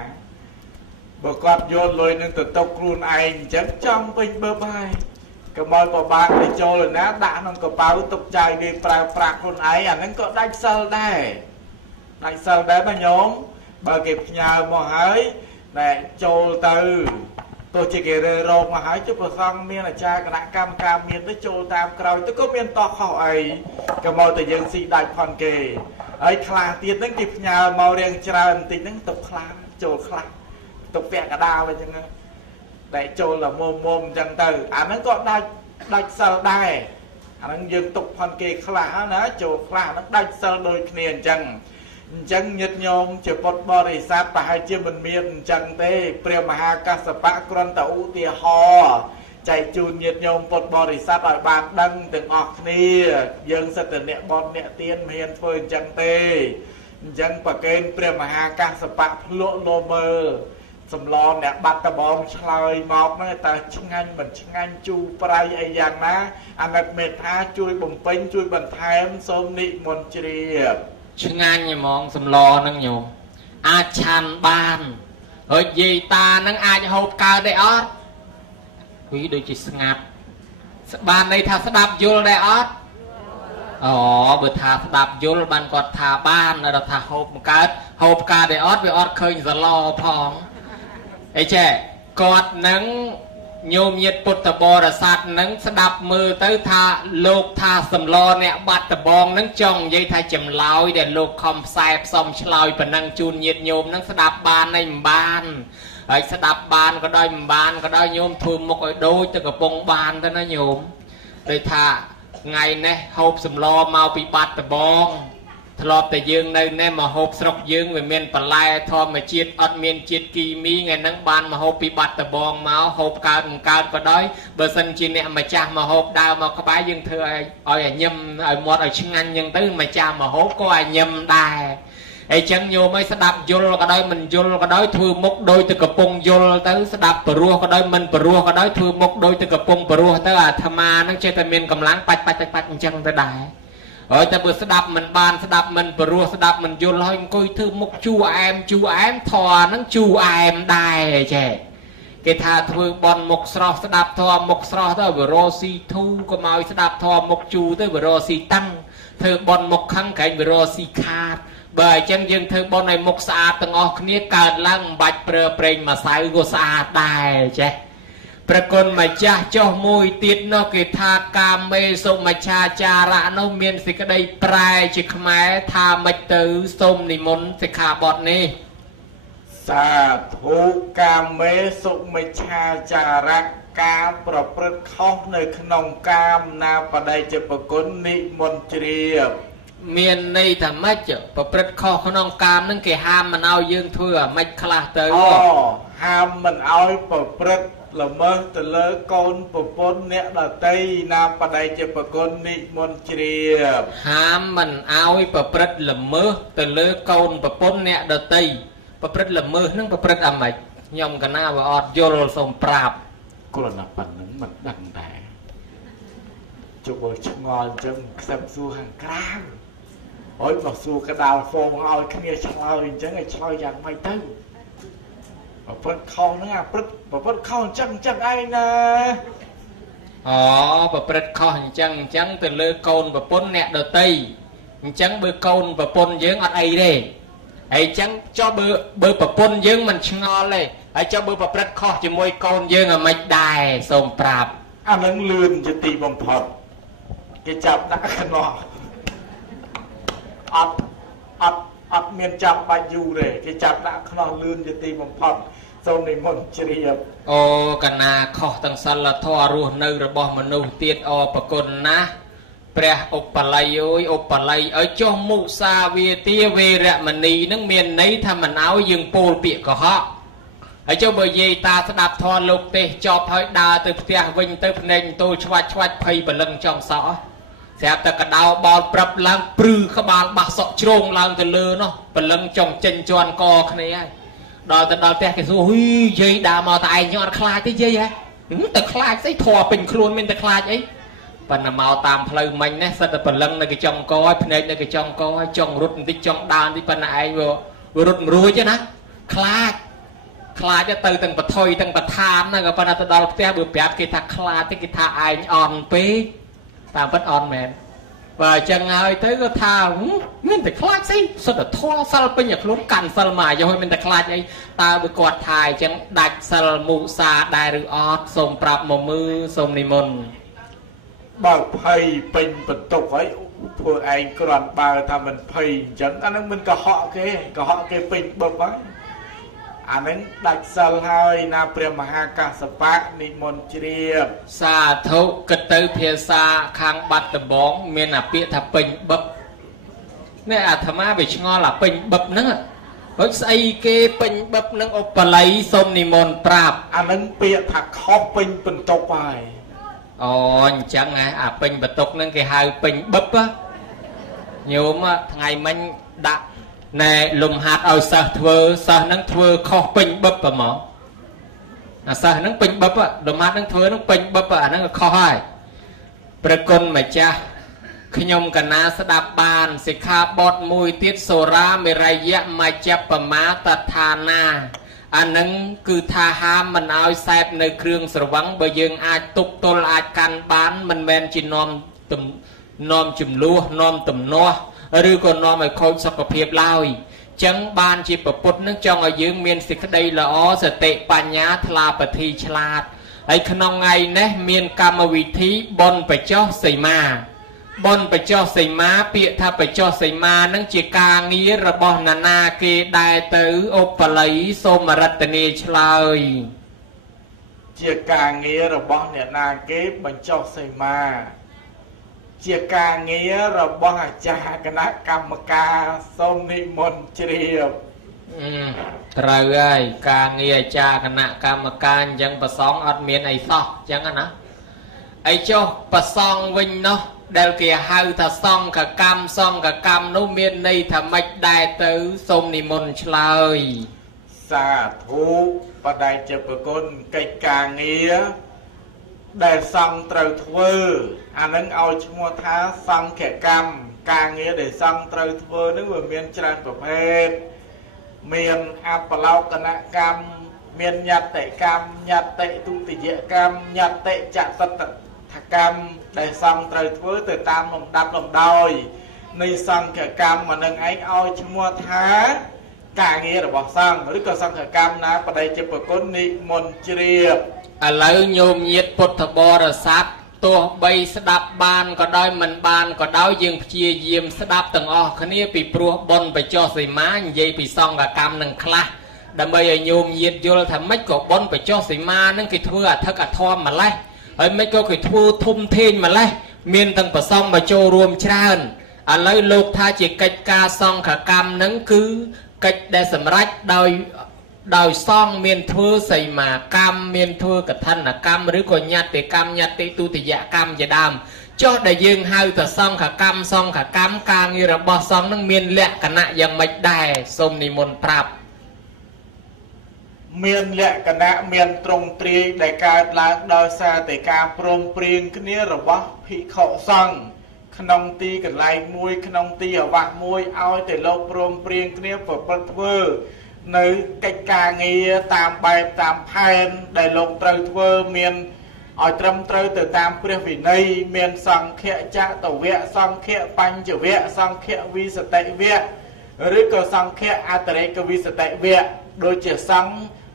បើគាត់យកលុយនឹងទៅຕົកខ្លួនឯងអញ្ចឹងចង់ពេញបើហើយកុំឲ្យប្របាកទៅចូលណាដាក់ក្នុងកប៉ៅទុកចាយគេប្រើប្រាស់ខ្លួនឯងអាហ្នឹងក៏ដាច់សិលដែរដាច់សិលដែរបងញោមបើគេផ្ញើមកហើយតែចូលទៅទោះជាគេរើរោគមកហើយជិះប្រសងមានអាចារ្យគណៈកម្មការមានទៅចូលតាមក្រោយទៅក៏មានតោះខុសអីក៏មកតែយើងស៊ីដាច់ផនគេហើយខ្លះទៀតហ្នឹងគេផ្ញើមករៀងច្រើនបន្តិចហ្នឹងទុកខ្លះចូលខ្លះទុកពាក់កដាលអញ្ចឹងតែចូលតែមុំអញ្ចឹងទៅអាហ្នឹងក៏ដាច់សិលដែរអាហ្នឹងយើងទុកផនគេខ្លះណាចូលខ្លះហ្នឹងដាច់សិលដូចគ្នាអញ្ចឹងញាតិញោមជាពុទ្ធបរិស័ទប្រហែលជាមិនមានអញ្ចឹងទេព្រះមហាកាសបៈគ្រាន់តែឧទាហរណ៍ចែកជូនញាតិញោមពុទ្ធបរិស័ទឲ្យបានដឹងទាំងអស់គ្នាយើងសិតតែអ្នកបត់អ្នកទៀនមិនហ៊ានធ្វើអញ្ចឹងទេអញ្ចឹងប្រកេនព្រះមហាកាសបៈភ្លក់លោមើលសម្លអ្នកបាត់ដបងឆ្លើយមកហ្នឹងតែឆ្ងាញ់មិនឆ្ងាញ់ជូរប្រៃអីយ៉ាងណាអាណិតមេត្តាជួយបំពេញជួយបន្ថែមសូមនិមន្តជ្រាបឆ្ងាញ់ហ្មងសម្លហ្នឹងញោមអាចឆាន់បានហើយយាយតាហ្នឹងអាចហូបកើតទេអត់វាដូចជាស្ងាត់ ban này tha sẽ đạp vô đây ót bữa tha đạp vô ban còn tha ban là tha hộp cá để ót với ót khơi giờ lo phong ấy trẻ cọt nắng nhôm nhiệt bột tờ bò là sạt nắng sẽ đạp mưa tới tha lục tha sầm lo nè bát tờ bong nắng trong dây tha chầm lòi để lục không sai xong lòi và năng chun nhiệt nhôm nắng sẽ đạp ban này ban ấy sẽ đạp ban có đôi ban có đôi nhôm thường một cái đôi từ cái bông ban tới nó nhôm để tha ngày này hộp sầm lo mau bị bát tờ bong lọpแต่យើងនៅណែមកហូបស្រុកយើងវាមានបន្លែធម្មជាតិអត់មានជាតិគីមីថ្ងៃហ្នឹងបានមកហូបពីបាត់ដបងមកហូបកើតក៏ដោយបើសិនជាអ្នកម្ចាស់មកហូបដើរមកក្បែរយើងធ្វើឲ្យញឹមឲ្យមាត់ឲ្យឆ្ងាញ់អញ្ចឹងទៅម្ចាស់មកហូបក៏ឲ្យញឹមដែរអញ្ចឹងញោមឲ្យស្ដាប់យល់ក៏ដោយមិនយល់ក៏ដោយធ្វើមុខដោយទៅកំពុងយល់ទៅស្ដាប់ព្រោះក៏ដោយមិនព្រោះក៏ដោយធ្វើមុខដោយទៅកំពុងព្រោះទៅអាត្មាហ្នឹងចេះតែមានកម្លាំងបាច់អញ្ចឹងទៅដែរហើយតែបើស្ដាប់មិនបានស្ដាប់មិនព្រោះស្ដាប់មិនយល់ហើយអង្គុយធ្វើមុខជូរអែមធរហ្នឹងជូរអែមដែរចេះគេថាធ្វើបន់មុខស្រស់ស្ដាប់ធរមុខស្រស់ទៅបរោស៊ីធូក៏មកស្ដាប់ធរមុខជូរទៅបរោស៊ីតាំងធ្វើបន់មុខខឹងក្រែងបរោស៊ីខាតបើអញ្ចឹងយើងធ្វើបន់ឲ្យមុខស្អាតទាំងអស់គ្នាកើតឡើងមិនបាច់ប្រើប្រេងម្សៅក៏ស្អាតដែរចេះប្រគុណម្ចាស់ចុះមួយទៀតនោះគេថាកាមេសុមច្ឆាចារៈនោះមានសេចក្តីប្រែជាខ្មែរថាមិនទៅសូមនិមន្តសិក្ខាបទនេះសាធុកាមេសុមច្ឆាចារៈការប្រព្រឹត្តខុសនៅក្នុងកាមណាបដិជប្រគុណនិមន្តជ្រាបមានន័យថាម៉េចប្រព្រឹត្តខុសក្នុងកាមនឹងគេហាមមិនឲ្យយើងធ្វើអាម៉េចខ្លះទៅហាមមិនឲ្យប្រព្រឹត្តល្មើសទៅលើកូនប្រពន្ធអ្នកដតីណាបដិជប្រគុណនិមន្តជ្រាបហាមមិនឲ្យប្រព្រឹត្តល្មើសទៅលើកូនប្រពន្ធអ្នកដតីប្រព្រឹត្តល្មើសនឹងប្រព្រឹត្តអាម៉េចខ្ញុំកណាវាអត់យល់សូមប្រាប់គ្រាន់តែប៉ុណ្្នឹងមិនដឹងដែរជុំមើលឆ្ងល់អញ្ចឹងខ្សឹបសួរខាងក្រៅអើយមកសួរកដាលហ្វូងឲ្យគ្នាឆ្លើយអញ្ចឹងឲ្យឆ្លើយយ៉ាងម៉េចទៅប្រព្រឹត្តខុសហ្នឹងប្រព្រឹត្តខុសអញ្ចឹងឯណាប្រព្រឹត្តខុសអញ្ចឹងទៅលើកូនប្រពន្ធអ្នកដតីអញ្ចឹងបើកូនប្រពន្ធយើងអត់អីទេហើយអញ្ចឹងចុះបើប្រពន្ធយើងមិនឆ្ងល់ទេហើយចុះបើប្រព្រឹត្តខុសជាមួយកូនយើងអាម៉េចដែរសូមប្រាប់អានឹងលឿនជាទីបំផុតគេចាប់ដាក់ខ្នោះអត់មានចាំបាច់យូរទេគេចាប់ដាក់ខ្នោះលឿនជាទីបំផុតសូមនិមន្តជ្រាបកណាខុសទាំងសិលធម៌រស់នៅរបស់មនុស្សទៀតប្រគុណណាព្រះឧបល័យអើយឧបល័យឲ្យចុះមុសាវាទាវេរមណីនឹងមានន័យថាមិនឲ្យយើងពោលពាក្យកុហកហើយចុះបើយាយតាស្ដាប់ធម៌លោកទេសចប់ហើយដើរទៅផ្ទះវិញទៅភ្នែកតូលឆ្វាច់ភ័យបលឹងចំសក់ស្រាប់តែកដោបោលប្រាប់ឡើងព្រឺក្បាលបាសសក់ជ្រងឡើងទៅលើនោះបលឹងចំចេញជន់កគ្នាហើយដល់ផ្ទះគេសួរហ៊ីយាយដើរមកតែឯងអត់ខ្លាចទេយាយហ៎តែខ្លាចស្អីធွာពេញខ្លួនមានតែខ្លាចអីប៉ុន្តែមកតាមផ្លូវមិញណាសិតតែបលឹងនៅកញ្ចុងកហើយភ្នែកនៅកញ្ចុងកហើយចង់រត់បន្តិចចង់ដើរបន្តិចប៉ុន្តែឯងវារត់មិនរួចទេណាខ្លាចទៅទាំងបថុយទាំងបឋានហ្នឹងក៏ប៉ុន្តែទៅដល់ផ្ទះបើប្រាប់គេថាខ្លាចទេគេថាឯងអន់ពេកតាមពិតអន់មែនបើអញ្ចឹងហើយទៅក៏ថាមានតែខ្លាចស្អីសុទ្ធតែធွာសិលពេញឲ្យខ្លួនកាន់សិលមកយកឲ្យមានតែខ្លាចអីតើបើគាត់ថាអញ្ចឹងដាច់សិលមុសាដែរឬអត់សូមប្រាប់មកមើលសូមនិមន្តបើភ័យពេញបន្ទុកហើយធ្វើឯងគ្រាន់បើថាមិនភ័យអញ្ចឹងអានឹងមិនកុហកគេពេញបឹបហើយអានឹងដាច់សិលហើយណាព្រះមហាកាសបៈនិមន្តជ្រាបសាធុគិតទៅភាសាខាងបាត់ដំបងមានអាពាក្យថាពេញបឹបនេះអាត្មាវាឆ្ងល់អាពេញបឹបហ្នឹងហើយស្អីគេពេញបឹបហ្នឹងឧបល័យសូមនិមន្តប្រាប់អានឹងពាក្យថាខុសពេញបន្ទុកហើយអញ្ចឹងអាពេញបន្ទុកហ្នឹងគេហៅពេញបឹបញោមថ្ងៃមិញដាក់ណែលំហាត់ឲ្យសិស្សហ្នឹងធ្វើខុសពេញបឹបហ្មងអាសិស្សហ្នឹងពេញបឹបលំហាត់ហ្នឹងធ្វើហ្នឹងពេញបឹបអាហ្នឹងក៏ខុសហើយប្រគុណម្ចាស់ខ្ញុំកណាស្ដាប់បានសិក្ខាបទមួយទៀតសូរាមេរយៈមជ្ជបមាតដ្ឋានា อันนั้นคือทาหามมันเอาแซบในเครื่องสวังเบยังอาจตุกตลอาจการบ้านมันแมนจีนอมตุ่มนอมจุ่มลัวนอมตุ่มนัวหรือก็นอมไอ้คนสกปรกเล่าจังบ้านจีบปุตนึกจองอายุเมียนสิกได้ละอ้อสเตปัญญาทลาปฏิฉลาดไอ้ขนองไงเนี่ยเมียนกรรมวิธีบนไปเจ้าใส่มาบนไปเจ้าใส่มาเปียถ้าไปเจ้าใส่มานั่งจีกางี้ระบนานาเกได้ตือโอปไหลโสมรัตเนชลายจีกางี้ระบเนี่ยนาเกบันเจ้าใส่มาจีกางี้ระบอาจารย์คณะกรรมการส้มนิมนต์เจียบตรายการเงียจาคณะกรรมการยังประสองอัดเมียนไอ้ซอกยังนะไอ้เจ้าประสองวินเนาะเดลเกียหาถ้าซองกับกรรมซองกับกรรมนู้เมียนในทำไม่ได้ตือส้มนิมนต์เฉลยสาธุปะได้เจ็บประกุนไก่กาเงียได้ซองเตาทเวอร์อันนั้นเอาชั่วท้าซองแขกกรรมกาเงียได้ซองเตาทเวอร์นึกว่าเมียนจราประเภทเมียนอัปเลากนกรรมเมียนยัตเตกรรมยัตเตตุติยกรรมยัตเตจัตตถกรรมได้ซองเตาทเวอร์แต่ตามลำดับลำดอยในซองแขกกรรมมันนึงไอ้เอาชั่วท้ากาเงียหรือบอกซองหรือก็ซองแขกกรรมนะประเดี๋ยวจะประกุนนิมนต์เจียบอะไรโยมเย็ดพุทธบริษัทตัวใบสดับบานก็ได้มันบานก็ได้ยังเพียเยี่ยมสดับตั้งออกคนนี้ปีปลัวบนไปจ่อใส่ม้าใหญ่ปีซองกับกรรมหนึ่งคลาดำไปโยมเย็ดโยลทำไม่ก็บนไปจ่อใส่ม้านั่งกิทั่วทักทอมมาไล่ไอ้ไม่ก็กิทั่วทุ่มเทนมาไล่เมียนตั้งประซองมาโจรวมชาญอะไรโลกท่าจิตกิจกาซองกับกรรมนั้นคือกิจได้สำรัจโดยซ่องเมียนทั่วใส่มากรรมเมียนทั่วกับท่านกรรมหรือก็ญัติกรรมญัติตุติยกรรมจะดำจอดได้ยืงให้แต่ซ่องขากรรมซ่องขากรรมกลางอีระบอซ่องนั่งเมียนเละคณะยังไม่ได้สมนิมนต์ปรับเมียนเละคณะเมียนตรงตรีได้การล้างโดยซาแต่การโปร่งเปลี่ยนขึ้นนี้ระบอพิขอซ่องขนมตีกันลายมวยขนมตีเอาวักมวยเอาแต่โลกโปร่งเปลี่ยนขึ้นนี้เปิดเวอร์ในกิจการเงียตามใบตามแผนได้ลงเตยเวอร์เมียนเอาตรมเตยแต่ตามเปรียบวินัยเมียนสังเขจะตะเวะสังเขปัญจเวะสังเขวิสติเวะหรือก็สังเขอัตเรกวิสติเวะโดยเฉสัง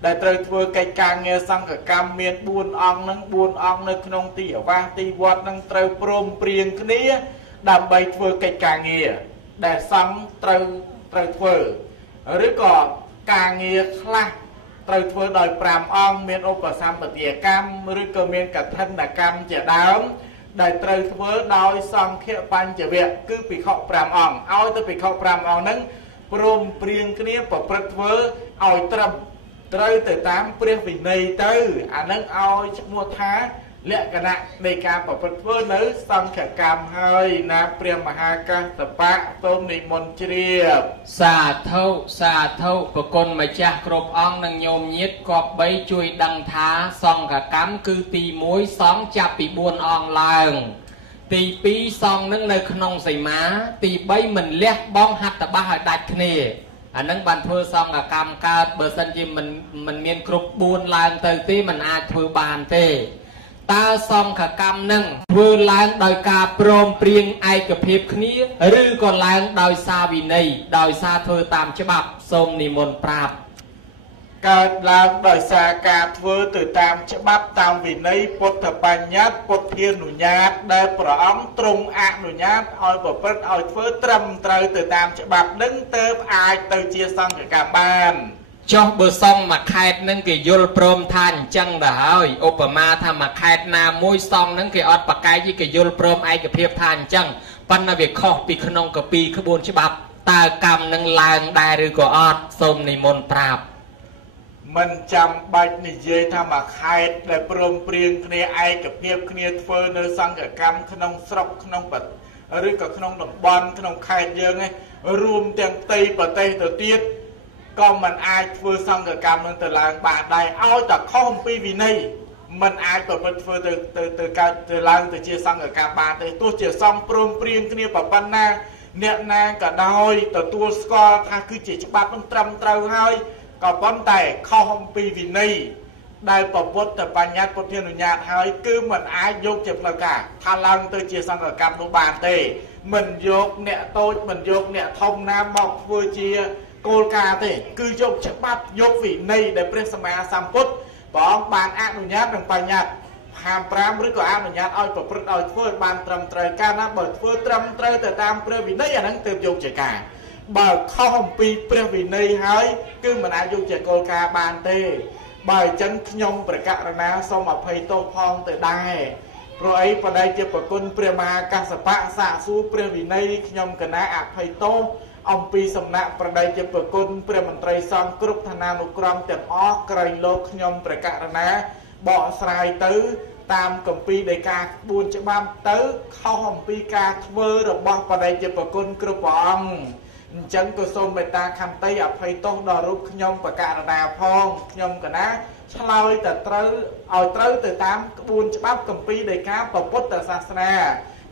ได้เตยเวอร์กิจการเงียสังกกรรมเมียนบุญองนั่งบุญองในขนมตีว่าตีวัดนั่งเตยโปร่งเปลี่ยนขึ้นนี้ดำใบเวอร์กิจการเงียได้สังเตยเวอร์หรือก็การเงียคลาเตยทั่วโดยปรามอ่องเมียนอุปสรรคปฏิกรรมหรือก็เมียนกับทันกรรมจะดาวได้เตยทั่วโดยซองเขียปันจะเวะคือปีเขาปรามอ่องเอาแต่ปีเขาปรามอ่องนั้นปรุงเปลี่ยนขึ้นนี้ปะประทั่วเอาตรมเตยแต่ตามเปลี่ยนวินัยเตยอันนั้นเอามัวท้าเละคณะในการปะประทั่วนั้นซองเขียกรรมให้นะเปลี่ยนมหาการตปะต้มในมนเชียบสาธุประกลมาจากกรบอ่องนังโยมยิดกอบใบช่วยดังท้าซองกับกำคือตีมวยสองจับปีบวนอ่องลางตีปีซองนั่งในขนมใส่ม้าตีใบเหมือนเลี้ยบ้องหัตตะบ้าดัดเน่อันนั้นบันเทอซองกับกำกาเบอร์สันจิมันเมียนกรบบวนลางเตยตีมันอาจเทอบานเตตาซองขกรรมนั่งเพื่อล้างโดยการโปรมเปลี่ยนไอกับเพียบคนี้หรือก็ล้างโดยซาวินัยโดยซาเธอตามฉบับสมนิมนต์ปราบการล้างโดยซาการเธอตื่นตามฉบับตามวินัยพุทธปัญญาพุทธหนุญาตได้ประอังตรงอนุญาตเอาประพฤติเอาเธอตรำเตยตื่นตามฉบับนึ่งเติมไอเตยเชียซองกับการบ้านจอเบอร์ซองมาแคดนั่งเกยยลโปรมทานจังดาวอุปมาทำมาแคดนามวยซองนั่งเกยอดปากกายยี่เกยยลโปรมไอเกยเพียบทานจังปันนาเวกข้อปีขนมกับปีขบวนฉบับตากรรมนั่งลางได้หรือก็อดสมในมนปราบมันจำบัดนิเยทำมาแคดได้โปรมเปลี่ยนเนียไอเกยเพียบเนียเฟอร์เนอร์สังกับกรรมขนมสรบขนมปัดหรือกับขนมดอกบอลขนมแคดเยอะไงรวมเตียงตีปะเตยตัวเตี้ยก็มันอายเฟื่อสังกับกรรมมันแต่ลางบาดได้เอาจากข้อมปีวินัยมันอายตัวเฟื่อตัวการตัวลางตัวเชี่ยสังกับกรรมบาดได้ตัวเชี่ยสังโปร่งเปลี่ยนกันเนี่ยปะปันนาเนี่ยนางก็ได้ตัวตัวสกอร์ถ้าคือเชี่ยฉบับมันตรำเตาให้ก ก็ป้อนแต่ข้อหอมปีวินัยได้ประพฤติแต่ปัญญาปฏิญญาหายคือมันอายกเจ็บประกาศทาลังตัวเจียสังกัดนุบาลเตมันยกเนี่ยโตมันยกเนี่ยทมน้ำบอกเวอร์เจียโกลกาเตคือยกฉบับยกวินัยในเปรสมาสัมพุทธบอกบานอนุญาตหนึ่งปัญญาหามปรามหรือก็อนุญาตเอาประพฤติเอาเพื่อบานตรำเตยการนับเบิดเพื่อตรำเตยแต่ตามเปรวินัยอย่างนั้นเติมยกเจกาบ่ข้อมปีเปรวินัยหายคือมันอายุเจโกลกาบานเตบ่จันขยมประกาศนาสมอภัยโตพองแต่ได้เพราะไอ้ประเดี๋ยวจะประกุลเปรมากัสปะสะสู้เปรวินัยขยมคณะอภัยโตอมปีสำนักประเดี๋ยวจะประกุลเปรมันไตรซองกรุบธนานุกรมแต่ออกไกรโลกขยมประกาศนาบ่อสายตื้อตามกัมปีในการบูญจะบามตื้อเข้าหอมปีการทเวอร์ระบอบประเดี๋ยวจะประกุลกรุบอมจังก็ส่งไปตาคันไตอภัยโตดอรุขยมประกาศนาพองขยมคณะชลอยแต่เตอเอาเตอแต่ตามกระบวนฉบับกัมปีในการประพุทธศาสนา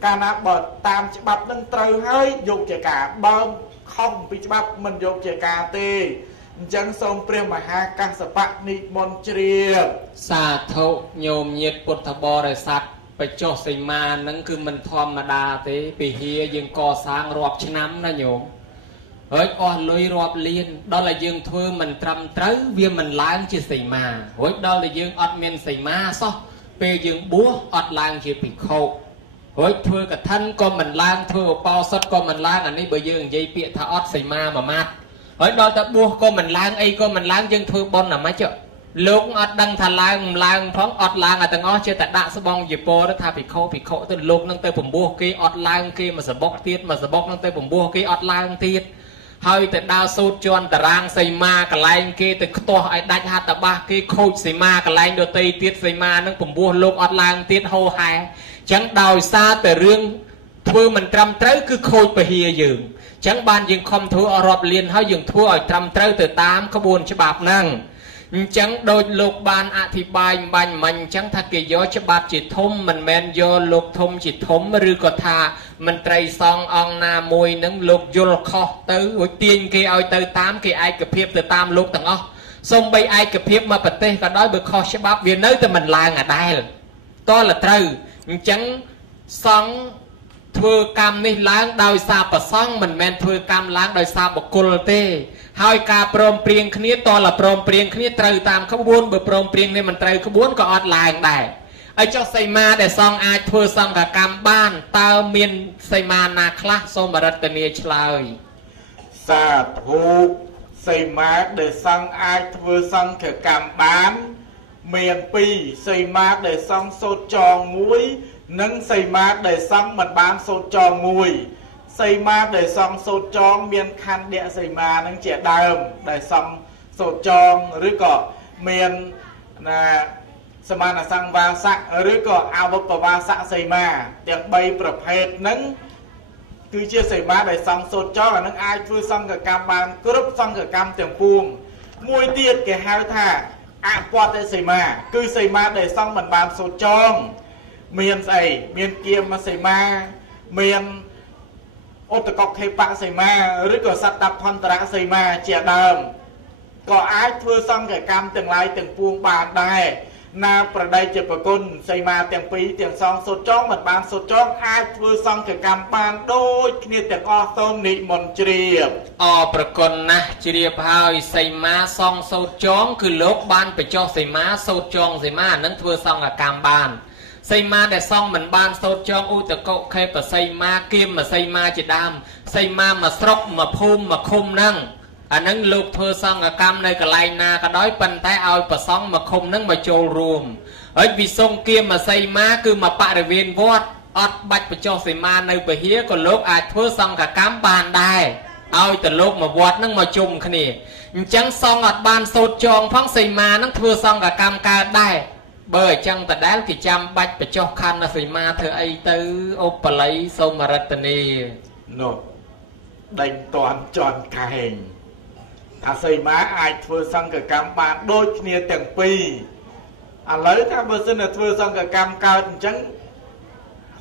การนับบทตามฉบับนั้นเตอให้ยกเจกาเบิ่มข้องปีฉบับมันยกเจกาเตจังทรงเปรียมหากัสปะนิมนเจียบสาธุโยมเย็ดปุถบริษัทไปโจสิมานั่นคือมันธรรมดาเตปีเฮียยังก่อสร้างรอบชน้ำนะโยมเฮ้ยอ่อนลอยรอบเลียนđó là dương thưa mình trầm trớ vì mình lang chỉ xì mà ฮ้ยđó là dương ọt miền xì mà sao về dương búa ọt lang chỉ bị khô ฮ้ยthưa cả thân con mình lang thưa bao sắt con mình lang anh ấy bởi dương dây bịa thà ọt xì mà mát ฮ้ยđó ta búa con mình lang ấy con mình lang dương thưa bon là mấy chợ lúc ọt đăng thà lang phóng ọt lang à tầng ó chưa tại đạ bong dịp po đó thà bị khô từ lúc nâng tay bùm búa kia ọt lang kia mà sờ bóc tiết mà sờ bóc nâng tay bùm búa kia ọt lang tiết hơi từ đào sốt chọn từ rang xây ma cả lạnh kia từ to ai đánh hạt từ ba kia khôi xây ma cả lạnh đồ tây tiết xây ma nâng cùng bua lục ọt lang tiết hô hai chẳng đào xa từ riêng thưa mình trầm trớ cứ khôi bờ hìa dường chẳng ban dừng không thua ở rọp liền hơi dừng thua ở trầm trớ từ tám có buồn cho bạp năng chẳng đôi lục ban ạ thì bài bành mình chẳng thật kỳ gió cho bạp chỉ thông mình men do lục thông chỉ thống rư có thà mình trai xong on na mùi nâng lục vô khó tới với tiên kia ơi tới tám kia ai cập hiệp từ tam lục tầng ó xong bây ai cập hiệp mà bật tê cả đói bực khó sẽ bạp vì nơi từ mình lang ở đây to là trừ chẳng xong thưa cam ní láng đôi xa bà xong mình men thưa cam láng đôi xa bọc cùl tê hai ca prom prieng khía to là prom prieng khía trừ tam khắp buôn bởi prom prieng nên mình trừ khắp buôn có ọt làng đài ai cho xây ma để xong ai thưa xong cả cam ban tao miền xây ma na khla xong bà rật tình yêu lời sa thu xây ma để xong ai thưa xong cả cam bán miền pi xây ma để xong sốt tròn muối nâng xây ma để xong mình bán sốt tròn mùi xây ma để xong sốt tròn miền khăn địa xây ma nâng trẻ đàm để xong sốt tròn rồi có miền làสมานาสังวาสะหรือก็อาวุธวาสะใส่มาอย่างใบประเภทนั้นคือเชื่อใส่มาได้สังสดจ้อและนั้นอายช่วยสังกับกรรมบางกรุ๊ปสังกับกรรมเตียงพวงมวยเตียดแก่ฮาท่าอาปอดได้ใส่มาคือใส่มาได้สังเหมือนบางสดจ้องเมียนใส่เมียนเกียมมาใส่มาเมียนโอตกอกเทปะใส่มาหรือก็สัตว์ดับพันตระใส่มาเจียดำก็อายช่วยสังกับกรรมเตียงลายเตียงพวงบานได้นาประเดี๋ยวจะประกุลใส่มาเตียงปีเตียงซองสดจ้องเหมือนบานสดจ้องอาจฟื้นซองเกี่ยวกับบานโดยเนี่ยเตียงอส้มนิมนเจียบประกุลนะเจียบหายใส่มาซองสดจ้องคือลบบานไปจ้องใส่มาสดจ้องใส่มานั้นฟื้นซองกับกำบานใส่มาแต่ซองเหมือนบานสดจ้องอุตโกเคยแต่ใส่มาเกี่ยมมาใส่มาจะดำใส่มาสรบมาพุ่มมาคุมนั่งอันนั้นลูกเธอซองกับกรรมในกลายนาก็ด้อยปันแต่เอาปะซองมาคมนั่งมาโจรวมเอ้ยวิทรงเกียมมาใส่มาคือมาปะระเวนวอดอดบัดไปโจใส่มาในไปเฮียก็ลูกอาจเธอซองกับกรรมบานได้เอาแต่ลูกมาวอดนั่งมาจุ่มขณีจังซองอดบานโซจองพังใส่มานั่งเธอซองกับกรรมการได้เบอร์จังแต่ได้ที่จำบัดไปโจคันใส่มาเธอไอตื้อโอปะไลโซมารัตนีโน่ดังตอนจอนกาเฮงถ้าใส่ม้าอายเทอร์ซังกับกรรมบานโดยเนี่ยแต่งปีอะไรถ้าเบอร์เซนเทอร์ซังกับกรรมเก่าจัง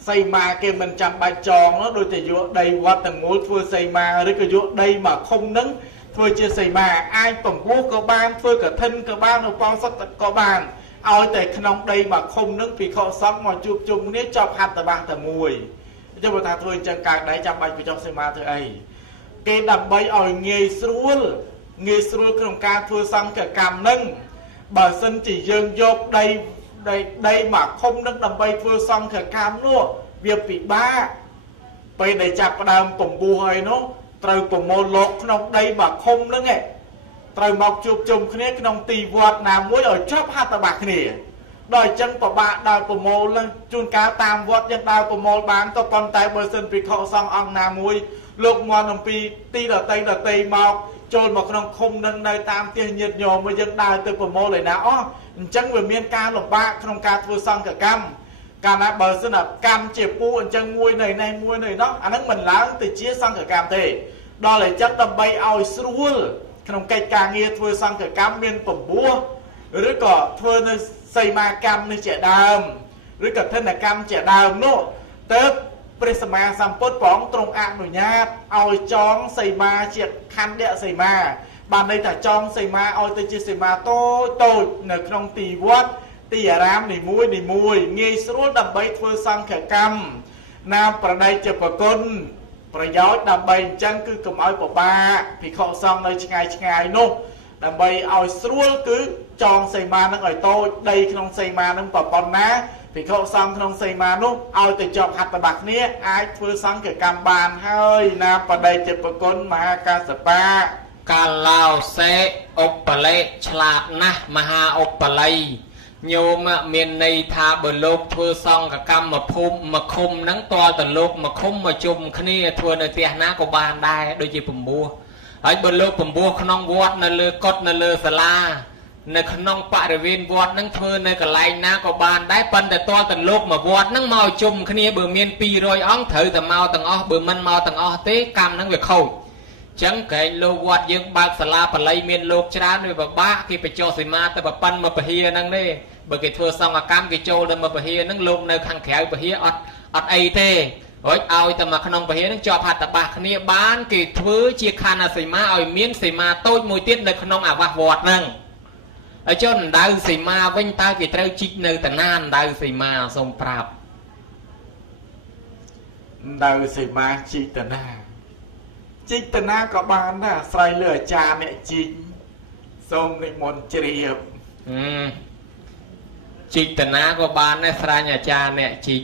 ใส่มาเกมมันจำใบจองแล้วโดยแต่ยุได้วัดแต่งูเทอร์ใส่มาหรือก็ยุได้มาคมนั้น ធ្វើជាសីមាអាចពង្វោះក៏បានធ្វើកឋិនក៏បានឧបោសថក៏បានឲ្យតែក្នុងដីមកឃុំនឹងភិក្ខុសង្ឃមកជួបជុំគ្នាចប់ហត្ថបាសតែមួយអញ្ចឹងបើថាធ្វើអញ្ចឹងកើតដែរចាំបាច់បញ្ចុះសីមាធ្វើអីគេដើម្បីឲ្យងាយស្រួលក្នុងការធ្វើសង្ឃកម្មនឹងបើសិនជាយើងយកដីមកឃុំនឹងដើម្បីធ្វើសង្ឃកម្មនោះវាពិបាកពេលដែលចាប់ផ្ដើមពំពោះហើយនោះត្រូវប្រមូលលោកក្នុងដីមកឃុំនឹងឯងត្រូវមកជួបជុំគ្នាក្នុងទីវត្តណាមួយឲ្យចប់ហត្ថបទគ្នាដល់អញ្ចឹងពិបាកដើរប្រមូលនឹងជួនកាលតាមវត្តយើងដើរប្រមូលបានក៏ប៉ុន្តែបើសិនភិក្ខុសង្ឃអង្គណាមួយលោកមកអំពីទីដតីមកចូលមកក្នុងឃុំនឹងនៅតាមផ្ទះញាតិញោមមកយើងដើរទៅប្រមូលឯណាអស់អញ្ចឹងវាមានការលំបាកក្នុងការធ្វើសង្ឃកម្មកាលណាបើសិនកម្មជាពូអញ្ចឹងមួយនៅនេះមួយនៅនោះអាហ្នឹងមិនឡើងទៅជាសង្ឃកម្មទេដល់អញ្ចឹងដើម្បីឲ្យស្រួលក្នុងកិច្ចការងារធ្វើសង្ឃកម្មមានពពោះឬក៏ធ្វើនៅសីមាកម្មនេះជាដើមឬក៏ធនកម្មជាដើមនោះទៅព្រះសម្មាសម្ពុទ្ធព្រះអង្គទ្រង់អនុញ្ញាតឲ្យចងសីមាជាខណ្ឌសីមាបានន័យថាចងសីមាឲ្យទៅជាសីមាតូចនៅក្នុងទីវត្តទីអារាមនីមួយងាយស្រួលដើម្បីធ្វើសង្ឃកម្មណាមប្រដេជប្រគុណប្រយោជន៍ដើម្បីអញ្ចឹងគឺកុំឲ្យពិបាកភិក្ខុសង្ឃនៅឆ្ងាយនោះដើម្បីឲ្យស្រួលគឺចងសីមានឹងឲ្យតូចដីក្នុងសីមានឹងប៉ុណ្ណាភិក្ខុសង្ឃក្នុងសីមានោះឲ្យទៅជាប់ហត្ថបទគ្នាអាចធ្វើសង្ឃកម្មបានហើយណាបដិជប្រគុណមហាកាសបាកាឡោសេឧបលេឆ្លាតណាស់មហាឧបល័យញោមមានន័យថាបើលោកធ្វើសង្ឃកម្មមកភូមិមកឃុំហ្នឹងតើតលោកមកឃុំមកជុំគ្នាធ្វើនៅផ្ទះណាក៏បានដែរដូចជាពំពោះហើយបើលោកពំពោះក្នុងវត្តនៅលើកុដិនៅលើសាលានៅក្នុងបរិវេណវត្តហ្នឹងធ្វើនៅកន្លែងណាក៏បានដែរប៉ុន្តែតើតលោកមកវត្តហ្នឹងមកជុំគ្នាបើមាន200អង្គត្រូវតែមកទាំងអស់បើមិនមកទាំងអស់ទេកម្មហ្នឹងវាខូចចឹងកែលោកវត្តយើងបើកសាលាបល័យមានលោកច្រើនវាពិបាកគេបញ្ចុះសីមាទៅប្រប៉ិនមកពហិហ្នឹងទេបើគេធ្វើសង្ឃកម្មគេចូលទៅមកពហិហ្នឹងលោកនៅខាងក្រៅពហិអត់អីទេរួចឲ្យតែមកក្នុងពហិហ្នឹងជាប់ហត្ថបទគ្នាបានគេធ្វើជាខណ្ឌសីមាឲ្យមានសីមាតូចមួយទៀតនៅក្នុងអាវាសវត្តហ្នឹងហើយចុះដៅសីមាវិញតើគេត្រូវជីកនៅតាណាដៅសីមាសូមប្រាប់ដៅសីមាជីកតាណាជីកតាណាក៏បានដែរអាស្រ័យលើអាចារ្យអ្នកជីកសូមនិមន្តជ្រាបជីកតាណាក៏បានដែរស្រាញ់អាចារ្យអ្នកជីក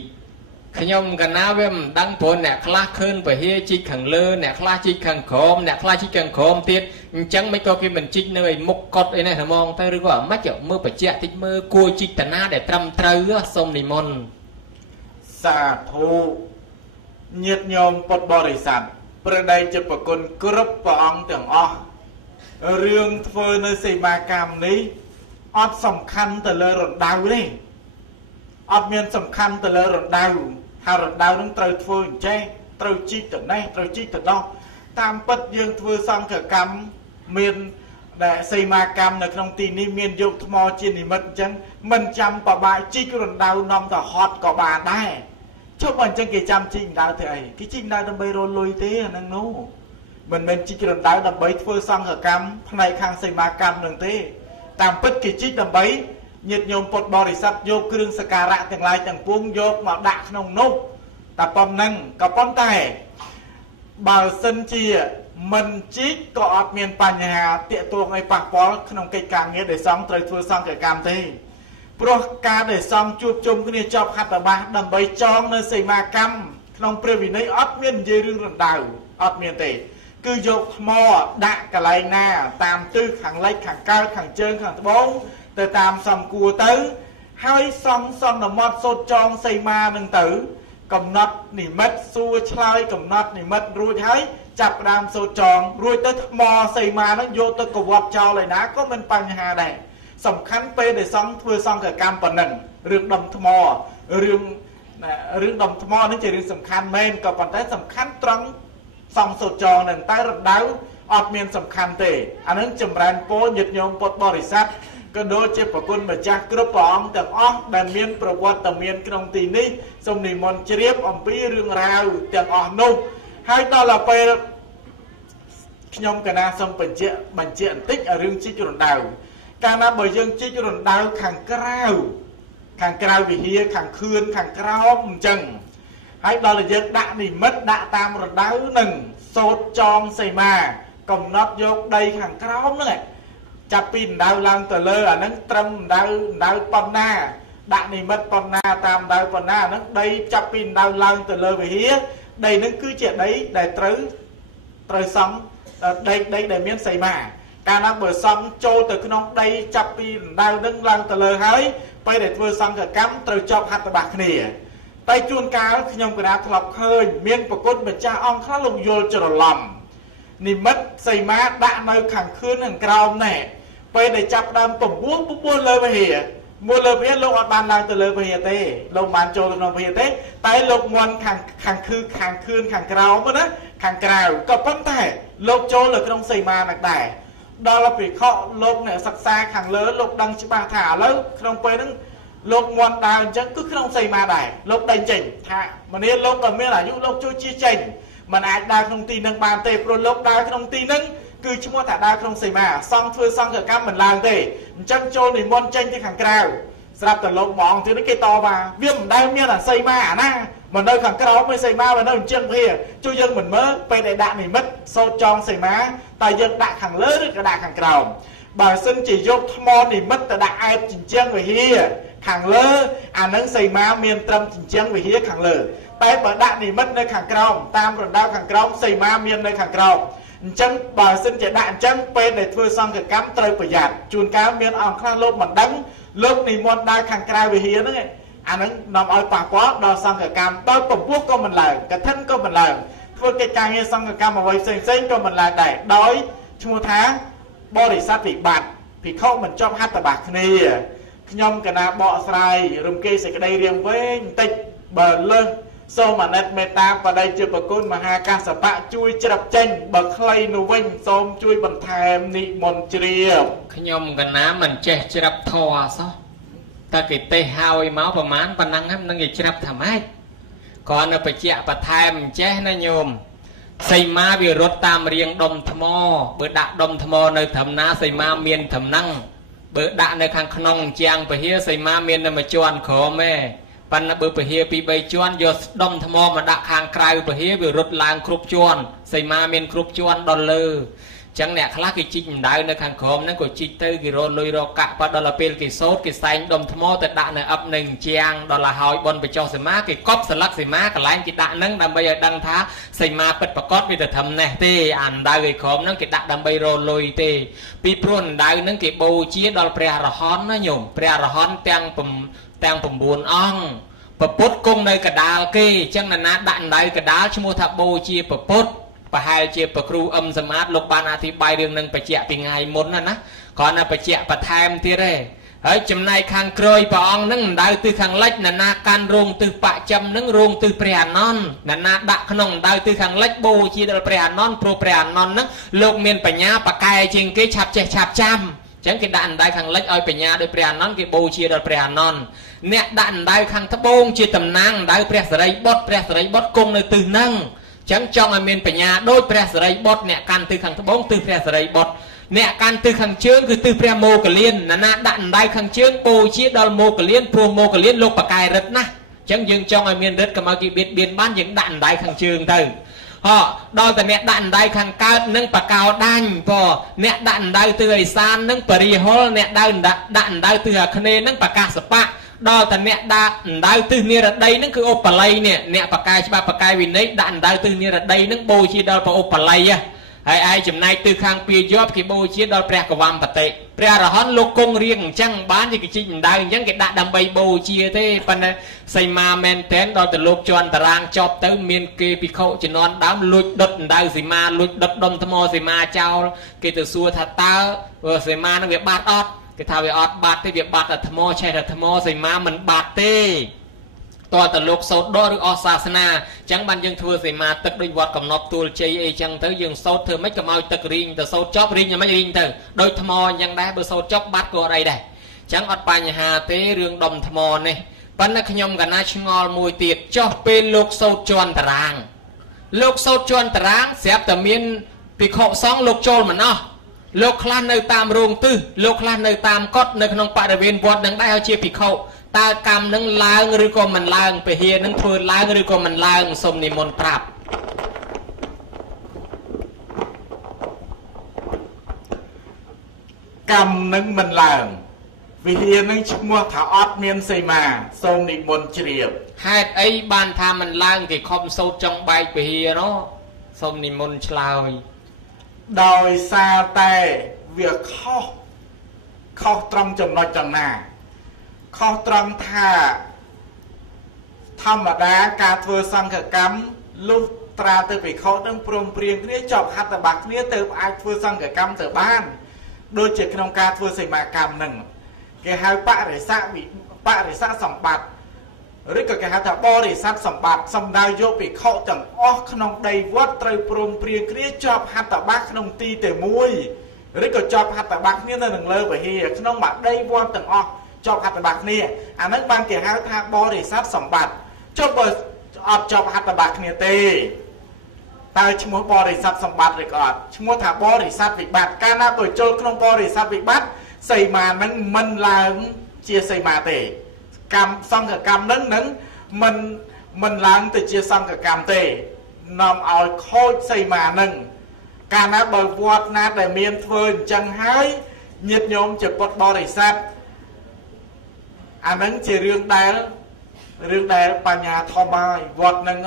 ខ្ញុំកណាវាមិនដឹងព្រោះអ្នកខ្លះឃើញពហិជីកខាងលើអ្នកខ្លះជីកខាងក្រោមអ្នកខ្លះជីកខាងក្រោមទៀតអញ្ចឹងមិនក៏គេមិនជីកនៅឯមុខកុដអីនេះហ្មងទៅឬក៏អាម៉េចមើលបច្ចៈតិចមើលគួរជីកតាណាដែលត្រឹមត្រូវសូមនិមន្តសាធុញាតិញោមពុទ្ធបរិស័ទព្រះដេចប្រគុណគ្រប់ព្រះអង្គទាំងអស់រឿងធ្វើនៅសីមាកម្មនេះអត់សំខាន់ទៅលើរណ្ដៅទេអត់មានសំខាន់ទៅលើរណ្ដៅហើយរណ្ដៅនឹងត្រូវធ្វើអញ្ចេះត្រូវជីកទៅនេះត្រូវជីកទៅនោះតាមពិតយើងធ្វើសង្ឃកម្មមានដែលសីមាកម្មនៅក្នុងទីនេះមានយកថ្មជានិមិត្តអញ្ចឹងមិនចាំប្របាក់ជីករណ្ដៅនាំទៅហត់ក៏បានដែរចុះបើអញ្ចឹងគេចាំជីករណ្ដៅធ្វើអីគេជីករណ្ដៅដើម្បីរលុយទេអាហ្នឹងនោះមិនមែនជីករណ្ដៅដើម្បីធ្វើសង្ឃកម្មផ្នែកខាងសីមាកម្មនឹងទេតាមពិតគេជីកដើម្បីញាតិញោមពុទ្ធបរិស័ទយកគ្រឿងសក្ការៈទាំងឡាយទាំងពួងយកមកដាក់ក្នុងនោះតែប៉ុណ្្នឹងក៏ប៉ុន្តែបើសិនជាមិនជីកក៏អត់មានបញ្ហាតាកទួងឲ្យប៉ះពាល់ក្នុងកិច្ចការងារដែលសង្ឃត្រូវធ្វើសង្ឃកម្មទេព្រោះការដែលសង្ឃជួបជុំគ្នាចប់ហត្ថបទដើម្បីចងនៅសីមាកម្មក្នុងព្រះវិន័យអត់មាននិយាយរឿងរណ្ដៅអត់មានទេគឺយកថ្មដាក់កន្លែងណាតាមទិសខាងលិចខាងកើតខាងជើងខាងត្បូងទៅតាមសំគួរទៅហើយសន្មត់សូត្រចងសីមានឹងទៅកំណត់និមិត្តសួរឆ្លើយកំណត់និមិត្តរួចហើយចាប់ផ្ដើមសូត្រចងរួចទៅថ្មសីមានឹងយកទៅកវត្តចោលឯណាក៏មិនបញ្ហាដែរសំខាន់ពេលដែលសង្ឃធ្វើសង្ឃកម្មប៉ុណ្ណឹងរឿងដុំថ្មរឿងដុំថ្មនេះជារឿងសំខាន់មែនក៏ប៉ុន្តែសំខាន់ត្រង់សង្ឃសូត្រចងនឹងតែរណ្ដៅអត់មានសំខាន់ទេអានឹងចម្រើនពរញាតិញោមពុទ្ធបរិស័ទក៏ដូចជាប្រគុណម្ចាស់គ្រប់ព្រះអង្គទាំងអស់ដែលមានប្រវត្តិមានក្នុងទីនេះសូមនិមន្តជ្រាបអំពីរឿងរ៉ាវទាំងអស់នោះហើយដល់ពេល ខ្ញុំកណាសូមបញ្ជាក់បន្តិចឲ្យរឿងជីករណ្ដៅកាលណាបើយើងជីករណ្ដៅខាងក្រៅវិហារខាងខឿនខាងក្រោមអញ្ចឹងហើយដល់យើងដាក់និមិត្តដាក់តាមរណ្ដៅនឹងសូត្រចងសីមាកំណត់យកដីខាងក្រោមហ្នឹងចាប់ពីដណ្ដៅឡើងទៅលើអាហ្នឹងត្រឹមដណ្ដៅប៉ុណ្ណាដាក់និមិត្តប៉ុណ្ណាតាមដណ្ដៅប៉ុណ្ណាហ្នឹងដីចាប់ពីដណ្ដៅឡើងទៅលើវិហារដីហ្នឹងគឺជាដីដែលត្រូវសង់ដីដែលមានសីមាកាលណាបើសង់ចូលទៅក្នុងដីចាប់ពីដណ្ដៅហ្នឹងឡើងទៅលើហើយពេលដែលធ្វើសង្ឃកម្មត្រូវជាប់ហត្ថបទគ្នាតែជួនកាលខ្ញុំកណាធ្លាប់ឃើញមានប្រគុណម្ចាស់អង្គខ្លះលោកយល់ច្រឡំនិមិត្តសីមាដាក់នៅខាងខឿនខាងក្រោមណែពេលដែលចាប់ដើម9លើវិហារមួយលើវិហារលោកអត់បានឡើងទៅលើវិហារទេលោកបានចូលទៅក្នុងវិហារទេតែលោកមន់ខាងខឿនខាងក្រោមណាខាងក្រៅក៏ប៉ុន្តែលោកចូលនៅក្នុងសីមានឹងដែរដល់ពេលខកលោកអ្នកសិក្សាខាងលើលោកដឹងច្បាស់ថាឥឡូវក្នុងពេលហ្នឹងលោកមន់ដើរអញ្ចឹងគឺក្នុងសីមាដែរលោកដេញចេញថាមនាលោកក៏មានអាយុលោកជួយជាចេញមិនអាចដើរក្នុងទីហ្នឹងបានទេព្រោះលោកដើរក្នុងទីហ្នឹងគឺឈ្មោះថាដើរក្នុងសីមាសង់ធ្វើសង្ឃកម្មមិនឡើងទេអញ្ចឹងចូលនិមន្តចេញទៅខាងក្រៅស្រាប់តែលោកបងទៀតគេតបថាវាមិនដែលមានអាសីមាអាណាមកនៅខាងក្រោមមិនសីមាមកនៅអញ្ចឹងវាជួយយើងមិនមើលពេលដែលដាក់និមិត្តសូត្រចងសីមាតែយើងដាក់ខាងលើឬក៏ដាក់ខាងក្រោមបើសិនជាយកថ្មនិមិត្តទៅដាក់អែបជញ្ជាំងវិហារខាងលើអានឹងសីមាមានត្រឹមជញ្ជាំងវិហារខាងលើតែបើដាក់និមិត្តនៅខាងក្រោមតាមរណ្ដៅខាងក្រោមសីមាមាននៅខាងក្រោមអញ្ចឹងបើសិនជាដាក់អញ្ចឹងពេលដែលធ្វើសង្ឃកម្មត្រូវប្រយ័ត្នជួនកាលមានអង្គខ្លះលោកមិនដឹងលោកនិមន្តដើរខាងក្រៅវិហារហ្នឹងអានឹងនាំឲ្យប៉ះពាល់ដល់សង្ឃកម្មដល់ពពុះក៏មិនឡើងកឋិនក៏មិនឡើងធ្វើកិច្ចការងារសង្ឃកម្មអ្វីផ្សេងក៏មិនឡើងដែរដោយឈ្មោះថាបរិស័ទវិបត្តិភិក្ខុមិនជាប់ហត្ថបទគ្នាខ្ញុំកណាបកស្រាយរំគេសេចក្តីរៀងវែងបន្តិចបើលើសសូមអាណិតមេត្តាបដិជាប្រគុណមហាកាសបៈជួយច្រាប់ចេញបើខ្លីនោះវិញសូមជួយបន្ថែមនិមន្តជ្រាបខ្ញុំកណាមិនចេះច្រាប់ធម៌សោះតែគេទេហើយមកប្រមាណប៉ុណ្ណឹងហ្នឹងនឹងគេច្រាប់ថាម៉េចក៏នៅបច្ចៈបន្ថែមចេះណាញោមសីមាវារត់តាមរៀងដុំថ្មបើដាក់ដុំថ្មនៅត្រឹមណាសីមាមានត្រឹមហ្នឹងបើដាក់នៅខាងក្នុងជាងពហិសីមាមាននៅមួយជាន់ក្រោមទេប៉ុន្តែបើពហិពី3ជាន់យកដុំថ្មមកដាក់ខាងក្រៅពហិវារត់ឡើងគ្រប់ជាន់សីមាមានគ្រប់ជាន់ដល់លើចឹងអ្នកខ្លះគេជីកម្ដៅនៅខាងក្រោមហ្នឹងក៏ជីកទៅគេរលុយរកាក់ប៉ដល់ពេលគេសោតគេសែងដុំថ្មទៅដាក់នៅអឹបនឹងជាងដល់ឲ្យហើយបនបញ្ចុះសីមាគេកប់ស្លឹកសីមាកន្លែងគេដាក់ហ្នឹងដើម្បីឲ្យដឹងថាសីមាពិតប្រកបវាទៅត្រឹមនេះទេអាម្ដៅឯក្រោមហ្នឹងគេដាក់ដើម្បីរលុយទេពីព្រោះម្ដៅហ្នឹងគេបូជាដល់ព្រះអរហន្តណាញោមព្រះអរហន្តទាំង9អង្គពពុទ្ធគង់នៅកដាលគេអញ្ចឹងណាដាក់ម្ដៅកដាលឈ្មោះថាបូជាពពុទ្ធប្រហែលជាប្រគ្រូអឹមសមាតលោកបានអធិប្បាយរឿងនឹងបច្ចៈពីថ្ងៃមុនណាគ្រាន់តែបច្ចៈបន្ថែមទៀតទេហើយចំណែកខាងក្រោយព្រះអង្គនឹងដៅទិសខាងលិចណាកាន់រោងទិសបច្ចំនឹងរោងទិសព្រះអានន្ទណាដាក់ក្នុងដៅទិសខាងលិចបូជាដល់ព្រះអានន្ទព្រោះព្រះអានន្ទនឹងលោកមានបញ្ញាបកែជាងគេឆាប់ចេះឆាប់ចាំអញ្ចឹងគេដាក់អណ្ដៅខាងលិចឲ្យបញ្ញាដោយព្រះអានន្ទគេបូជាដល់ព្រះអានន្ទអ្នកដាក់អណ្ដៅខាងត្បូងជាតំណាងអណ្ដៅព្រះសិរីបុត្រគង់នៅទិសហ្នឹងចឹងចង់ឲ្យមានបញ្ញាដូចព្រះសិរីបុត្រអ្នកកាន់ទិសខាងត្បូងទិសព្រះសិរីបុត្រអ្នកកាន់ទិសខាងជើងគឺទិសព្រះមោគលានណាដាក់អណ្ដៅខាងជើងបូជាដល់មោគលានព្រោះមោគលានលោកបកែរិទ្ធណាចឹងយើងចង់ឲ្យមានរិទ្ធកុំឲ្យគេបៀតបៀនបានយើងដាក់អណ្ដៅខាងជើងទៅដល់តែអ្នកដាក់អណ្ដៅខាងកើតនឹងបកោដាញ់ព្រោះអ្នកដាក់អណ្ដៅទិសឦសាននឹងបរិហុលអ្នកដាក់អណ្ដៅទិសអាគ្នេយ៍នឹងបកាសបៈដល់តែអ្នកដាក់អណ្ដៅទិសនិរដីនឹងគឺឧបល័យនេះអ្នកបកាយច្បាប់បកាយវិន័យដាក់អណ្ដៅទិសនិរដីនឹងបូជាដល់ព្រះឧបល័យហើយឯចំណែកទិសខាងពីយប់គេបូជាដល់ព្រះកវមបតិព្រះអរហន្តលោកគង់រៀងអញ្ចឹងបានគេជីកអណ្ដៅអញ្ចឹងគេដាក់ដើម្បីបូជាទេប៉ុន្តែសីមាមែនតែនដល់តែលោកជន់តារាងចប់ទៅមានគេភិក្ខុជំនាន់ដើមលួចដុតអណ្ដៅសីមាលួចដុតដុំថ្មសីមាចោលគេទៅសួរថាតើសីមានឹងវាបាត់អត់គេថាវាអត់បាត់ទេវាបាត់តែថ្មឆេះតែថ្មសីមាមិនបាត់ទេតើតលោកសោតដកឬអស់សាសនាអញ្ចឹងបានយើងធ្វើសីមាទឹកដូចវត្តកំណប់ទួលជ័យអីចឹងទៅយើងសោតធ្វើម៉េចកុំឲ្យទឹករីងទៅសោតចប់រីងយ៉ាងម៉េចរីងទៅដូចថ្មអញ្ចឹងដែរបើសោតចប់បាត់ក៏អីដែរអញ្ចឹងអត់បញ្ហាទេរឿងដុំថ្មនេះប៉ុន្តែខ្ញុំកណាឆ្ងល់មួយទៀតចុះពេលលោកសោតជន់តារាងលោកសោតជន់តារាងស្រាប់តែមាន ពីខកសងលោកចូលមិនអស់លោកខ្លះនៅតាមរោងទឹះលោកខ្លះនៅតាមកត់នៅក្នុងបរិវេណវត្តនឹងដែរឲ្យជាភិក្ខុតើកម្មនឹងឡើងឬក៏មិនឡើងពហិនឹងធ្វើឡើងឬក៏មិនឡើងសូមនិមន្តប្រាប់កម្មនឹងមិនឡើងវិហារនឹងឈ្មោះថាអត់មានសីមាសូមនិមន្តជ្រាបហេតុអីបានថាមិនឡើងគេខំសោតចង់បែកវិហារនោះសូមនិមន្តឆ្លើយដោយសារតែវាខុសត្រង់ចំណុចទាំងណាខុសត្រង់ថាធម្មតាការធ្វើសង្ឃកម្មលុះត្រាទៅភិក្ខុនឹងព្រមព្រៀងគ្នាចប់ហត្ថបទគ្នាទៅអាចធ្វើសង្ឃកម្មទៅបានដូចជាក្នុងការធ្វើសីមាកម្មនឹងគេហៅបរិស័កសម្បត្តិឬក៏គេហៅថាបរិស័ទសម្បត្តិសំដៅយកភិក្ខុទាំងអស់ក្នុងដីវត្តត្រូវព្រមព្រៀងគ្នាជាប់ហត្ថបទក្នុងទីតែមួយឬក៏ជាប់ហត្ថបទគ្នានៅនឹងលើវិហារក្នុងមួយដីវត្តទាំងអស់ជាប់ហត្ថបទគ្នាអានឹងបានគេហៅថាបរិស័ទសម្បត្តិចុះបើអត់ជាប់ហត្ថបទគ្នាទេតើឈ្មោះបរិស័ទសម្បត្តិឬក៏អត់ឈ្មោះថាបរិស័ទវិបត្តិកាលណាបើចូលក្នុងបរិស័ទវិបត្តិសីមានឹងមិនឡើងជាសីមាទេកម្មសង្ឃកម្មនឹងមិនឡើងទៅជាសង្ឃកម្មទេនាំឲ្យខូចសីមានឹងកាលណាបើវត្តណាដែលមានធ្វើអញ្ចឹងហើយញាតិញោមជាពុទ្ធបរិស័ទអានឹងជារឿងដែលបញ្ញាធម្មហើយវត្តនឹង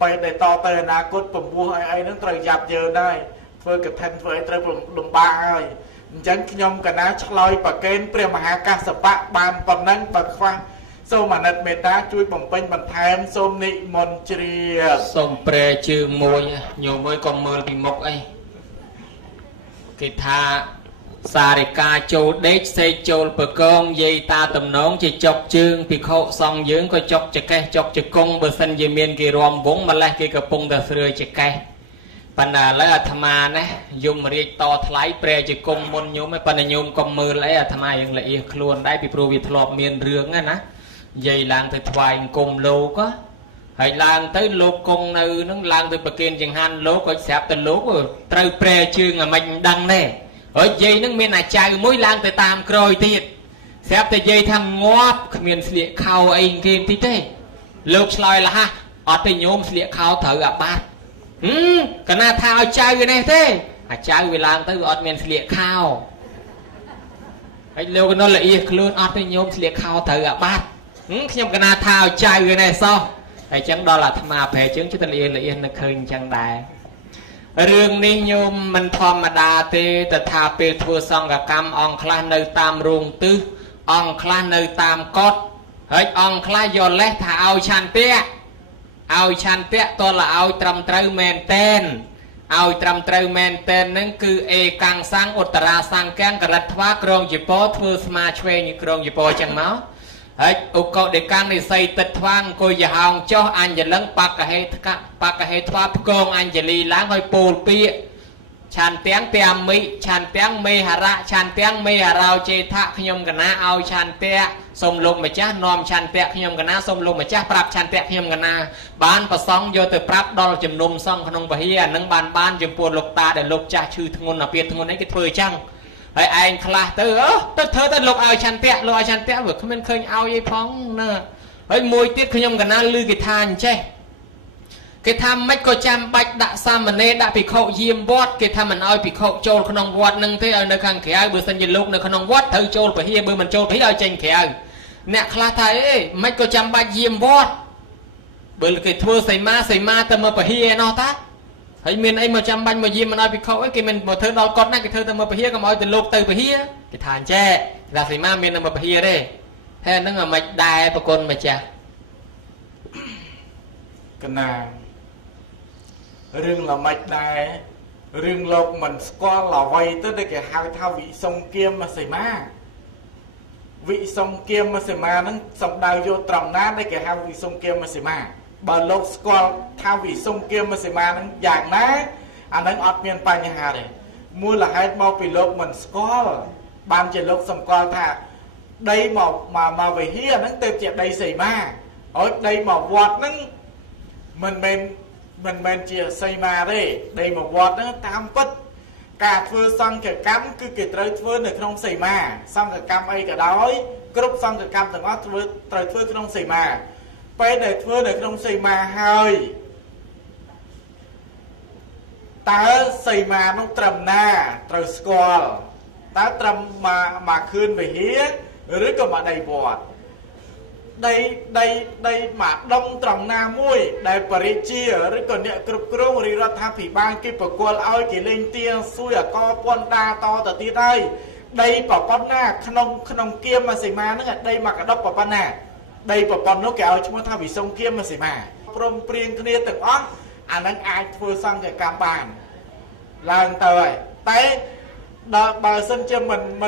ពេលដែលតទៅអនាគតពពោះអីនឹងត្រូវយ៉ាប់យើងដែរធ្វើកឋិនធ្វើអីត្រូវលំបាកហើយអញ្ចឹងខ្ញុំកណាឆ្លើយប្រកេនព្រះមហាកាសបៈបានប៉ុណ្ណឹងបើខ្វះសូមអាណិតមេត្តាជួយបំពេញបន្ថែមសូមនិមន្តជ្រាបសូមប្រែជើងមួយញោមអើយក៏មើលពីមុខអីគេថាសារិកាចូលដេកសេកចូលបកងយាយតាតំណងជាចុកជើងភិក្ខុសង្ឃយើងក៏ចុកចកេះចុកចកងបើសិនជាមានគេរំវងម្លេះគេកំពុងតែស្រឿចកេះប៉ុន្តែឥឡូវអាត្មាណាយមរាជតថ្លៃប្រែជាគង់មុនញោមឯប៉ុន្តែញោមកុំមើលអីអាត្មាយើងละเอียดខ្លួនដែរពីព្រោះវាធ្លាប់មានរឿងណានិយាយឡើងទៅថ្វាយអង្គមលោកហើយឡើងទៅលោកគង់នៅនឹងឡើងទៅប្រគេនចង្ហាន់លោកក៏ស្រាប់តែលោកត្រូវប្រែជើងអាមិនដឹងទេហើយយាយនឹងមានអាចៅមួយឡើងទៅតាមក្រោយទៀតស្រាប់តែយាយថាងាប់គ្មានស្លៀកខោអីគេតិចទេលោកឆ្លើយលះអត់ទេញោមស្លៀកខោត្រូវអាបាត់កណាថាឲ្យចៅនេះទេអាចៅវាឡើងទៅវាអត់មានស្លៀកខោហើយលោកនោះละเอียดខ្លួនអត់ទេញោមស្លៀកខោត្រូវអាបាត់ខ្ញុំកណាថាឲ្យចៅនេះសោះហើយចឹងដល់អាត្មាប្រែជើងជិតละเอียดនឹកឃើញចឹងដែររឿងនេះញោមមិនធម្មតាទេតថាពេលធ្វើសង្ឃកម្មអង្គខ្លះនៅតាមរោងទឹះអង្គខ្លះនៅតាមកត់ហើយអង្គខ្លះយកលេសថាឲ្យឆន្ទៈតលឲ្យត្រឹមត្រូវមែនតែនឲ្យត្រឹមត្រូវមែនតែនហ្នឹងគឺអេកាំងសាំងឧត្តរាសង្កាំងកលិតថ្វាក្រងជាពធ្វើស្មាឆ្វេងក្រងជាពចឹងមកហើយឧកោដេកាំងនិស័យទឹកថ្វាអង្គុយយហោងចុះអញ្ញលឹងបកហេថ្វាផ្គងអញ្ញលីឡើងឲ្យពោលពាក្យឆានទាំងទាំងមិឆានទាំងមេហរៈឆានទាំងមេហរោចេថៈខ្ញុំកណាឲ្យឆានតៈសូមលោកម្ចាស់នាំឆានតៈខ្ញុំកណាសូមលោកម្ចាស់ប្រាប់ឆានតៈខ្ញុំកណាបានប្រសងយកទៅប្រាប់ដល់ជំនុំសង្ឃក្នុងពហិអានឹងបានចំពោះលោកតាដែលលោកចាស់ឈឺធ្ងន់អាពាធធ្ងន់អីគេធ្វើអញ្ចឹងហើយឯងខ្លះទៅទៅធ្វើទៅលោកឲ្យឆានតៈលោកឲ្យឆានតៈវាគ្មានឃើញឲ្យអីផងណាហើយមួយទៀតខ្ញុំកណាឮគេថាអញ្ចេះគេថាមិនក៏ចាំបាច់ដាក់សាមណេរដាក់ភិក្ខុយាមវត្តគេថាមិនឲ្យភិក្ខុចូលក្នុងវត្តនឹងទេឲ្យនៅខាងក្រៅបើសិនជាលោកនៅក្នុងវត្តត្រូវចូលពហិបើមិនចូលពហិឲ្យចេញក្រៅអ្នកខ្លះថាអេមិនក៏ចាំបាច់យាមវត្តបើគេធ្វើសីមាទៅមកពហិឯណោះតាហើយមានអីមកចាំបាច់មកយាមមិនឲ្យភិក្ខុអីគេមិនមកធ្វើដល់កត់ណាគេធ្វើទៅមកពហិកុំឲ្យទៅលោកទៅពហិគេថាអញ្ចេះថាសីមាមាននៅមកពហិទេហើយហ្នឹងអាមិនដែរប្រគុណម្ចាស់កណារឿងល្មិចដែររឿងលោកមិនស្គាល់អ្វីទៅដែលគេហៅថាវិសុងគាមសីមាហ្នឹងសំដៅយកត្រង់ណាដែលគេហៅវិសុងគាមសីមាបើលោកស្គាល់ថាវិសុងគាមសីមាហ្នឹងយ៉ាងណាអាហ្នឹងអត់មានបញ្ហាទេមូលហេតុមកពីលោកមិនស្គាល់បានជាលោកសម្គាល់ថាដីមកវិហារហ្នឹងទៅជាដីសីមាហើយដីមកវត្តហ្នឹងមិនមែន mình chia xây mà đây đây một vọt nó tam bất cả thưa xong cái cắm cứ cái trời thưa này không xây mà xong cái cắm ấy cả đói group xong cái cắm từng ngót thưa trời thưa không xây mà bây này thưa này không xây mà hơi ta xây mà nó trầm na trời squall ta trầm mà khuyên về hía rồi có mà đầy vọt đây mà đông trồng na muối đại bari chia rồi còn nhẹ cướp cướp rồi ra tham phỉ ban cái bậc quan ơi cái lên tiên xuôi ở co con đa to từ tí đây bảo con na khăn kia mà xì ma nữa đây mà cả đốc bảo con na đây bảo con nó kéo chúng ta tham phỉ sông kia mà xì ma prom prieng kia từng óc anh đang ai thưa sang cái cam bàn lần tới té bà xin cho mình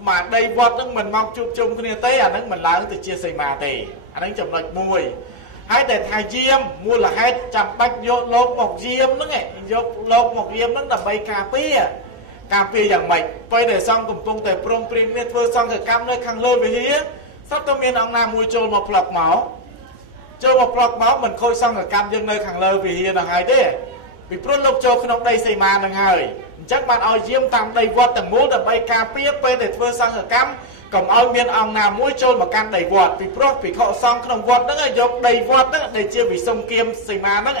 mà đây vọt nó mình mong chụp chung cái này tới anh ấy mình làm từ chia sẻ mà thì anh ấy chụp lệch mùi hãy để thay diêm mua là hết chậm bách vô lốp một diêm đó nghe vô lốp một diêm nó là bay cà phê dạng mạch quay để xong cùng tung để prom prim nên vừa xong cái cam nơi khang lơ về hía sắp tới miền ông nam mùi trôi một lọc máu mình khôi xong cái cam dân nơi khang lơ về hía là hay thế vì prom lốc trôi không đây xây mà là hay chắc bạn ơi diêm tam đầy vọt tầng mũ để bay cà phê để vừa sang ở cam còn ơi miền ông nào mũi trôi mà can đầy vọt vì pro vì họ xong không vọt đó dọc đầy vọt đó đầy chia vì sông kiêm xì ma đó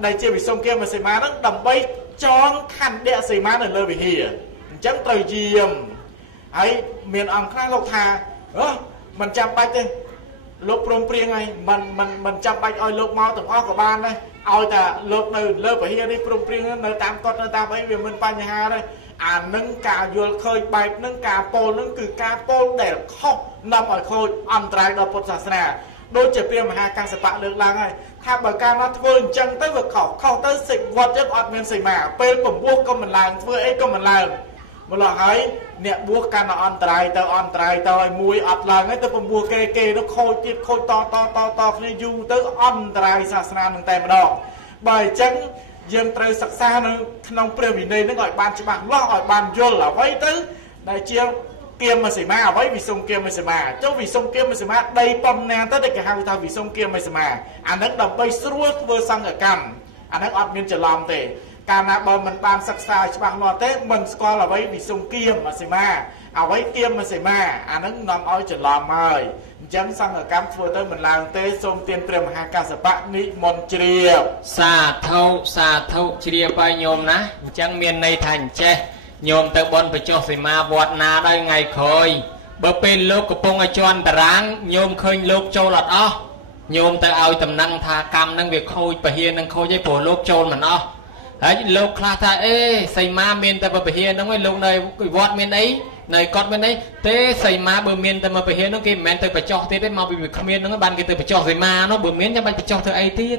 đầy chia vì sông kiêm mà xì ma đó đầm bay cho khăn đẻ xì ma này lơ vì hìa chẳng trời diêm ấy miền ông khác lộc thà mình chăm bách đi lộc prom prieng này mình chăm bách ơi lộc mau tầng o của ban đây ôi ta lộc nơi lơ phải hìa đi prom prieng nơi tam con nơi tam ấy vì mình pan nhà đây nâng cả vô khơi bài nâng cả pol nâng cứ cả pol để khóc nằm ở khơi ăn trái đó Phật giáo đôi chỉ riêng mà hai càng sẽ bạn được là ngay thay bởi ca nó thôi chân tới vực khóc tới xịt vật chất ọt miền xịt mà bên cũng buộc con mình làm vừa ấy con mình làm một lần ấy nè buộc ca nó ăn trái tao muối ọt là ngay tới cũng buộc kê nó khôi tiết khôi to như du tới ăn trái sa na nâng tay mà đỏ bởi chân dân trời sắc xa nó không prem vì này nó gọi ban cho bạn lo gọi ban vô là vậy tới đại chiêu kiêm mà xì ma vậy vì sông kiêm mà xì ma cho vì sông kiêm mà xì ma đây pom nè tới đây cả hai tao vì sông kiêm mà xì ma anh đang đập bay suốt vừa sang ở cằm anh đang ọt miên trở lòng thế cả na bờ mình ban sắc xa cho bạn lo tết mình coi là vậy vì sông kiêm mà xì ma vậy kiêm mà xì ma anh đang nằm oi trở lòng ơi chẳng sang ở cam vừa tới mình làm tê xôm tiên prem hai ca sập bát ní môn chia xa thâu chia bay nhôm ná chẳng miền này thành che nhôm tới bọn phải cho phải ma vọt na đây ngày khơi bờ bên lốp của pông ở tròn tà ráng nhôm khơi lốp châu lọt ó nhôm tới ao tầm năng tha cam năng việc khôi phải hiền năng khôi dây phổ lốp châu mà nó đấy lốp kha tha ê xây ma miền tới bờ hiền nó mới lốp này vọt miền ấy này con bên đấy thế xây má bờ miền tới mà phải hiền nó kia mẹ tới phải cho thế đấy mà bị không miền nó ban kia tới phải cho xây ma nó bờ miền cho ban phải cho thưa ấy tiết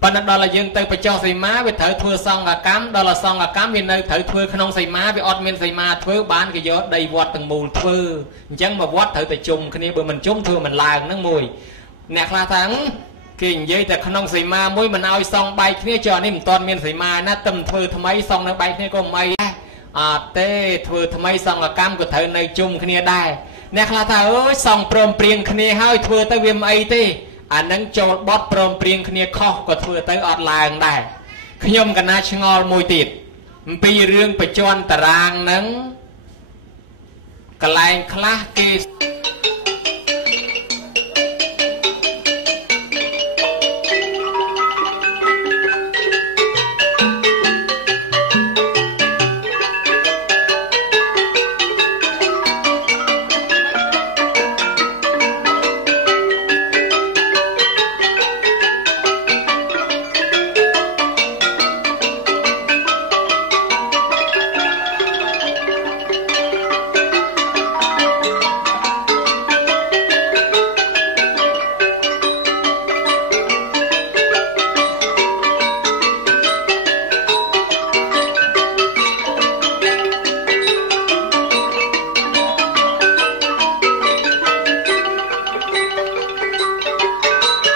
ban đó là dân tới phải cho xây má về thở thưa xong là cám đó là xong là cám miền nơi thở thưa không xây má về ọt miền xây ma thưa bán cái gió đầy vọt từng mùi thưa chẳng mà vọt thở tại chung khi bờ mình chung thưa mình làng nó mùi nẹt là thắng kinh dâyแต่ขนมใส่มามุ้ยมันเอาซองใบที่จอนี่มันตอนเมียนใส่มานะตำเธอทำไมซองในใบนี่ก็ไม่เต้เธอทำไมซองกับกำกับเธอในจุ่มគ្នាได้เนี่ยคลาถาเอ้ยซองปรมเปรียงគ្នាให้เธอเต้เวียมไอเต้อันนั้นโจดบอสปรมเปรียงគ្នាข้อกับเธอเต้ออดลางได้ขยมกันนะชงอลมวยติดปีเรื่องไปจวนตารางนั้นกลายคลาเก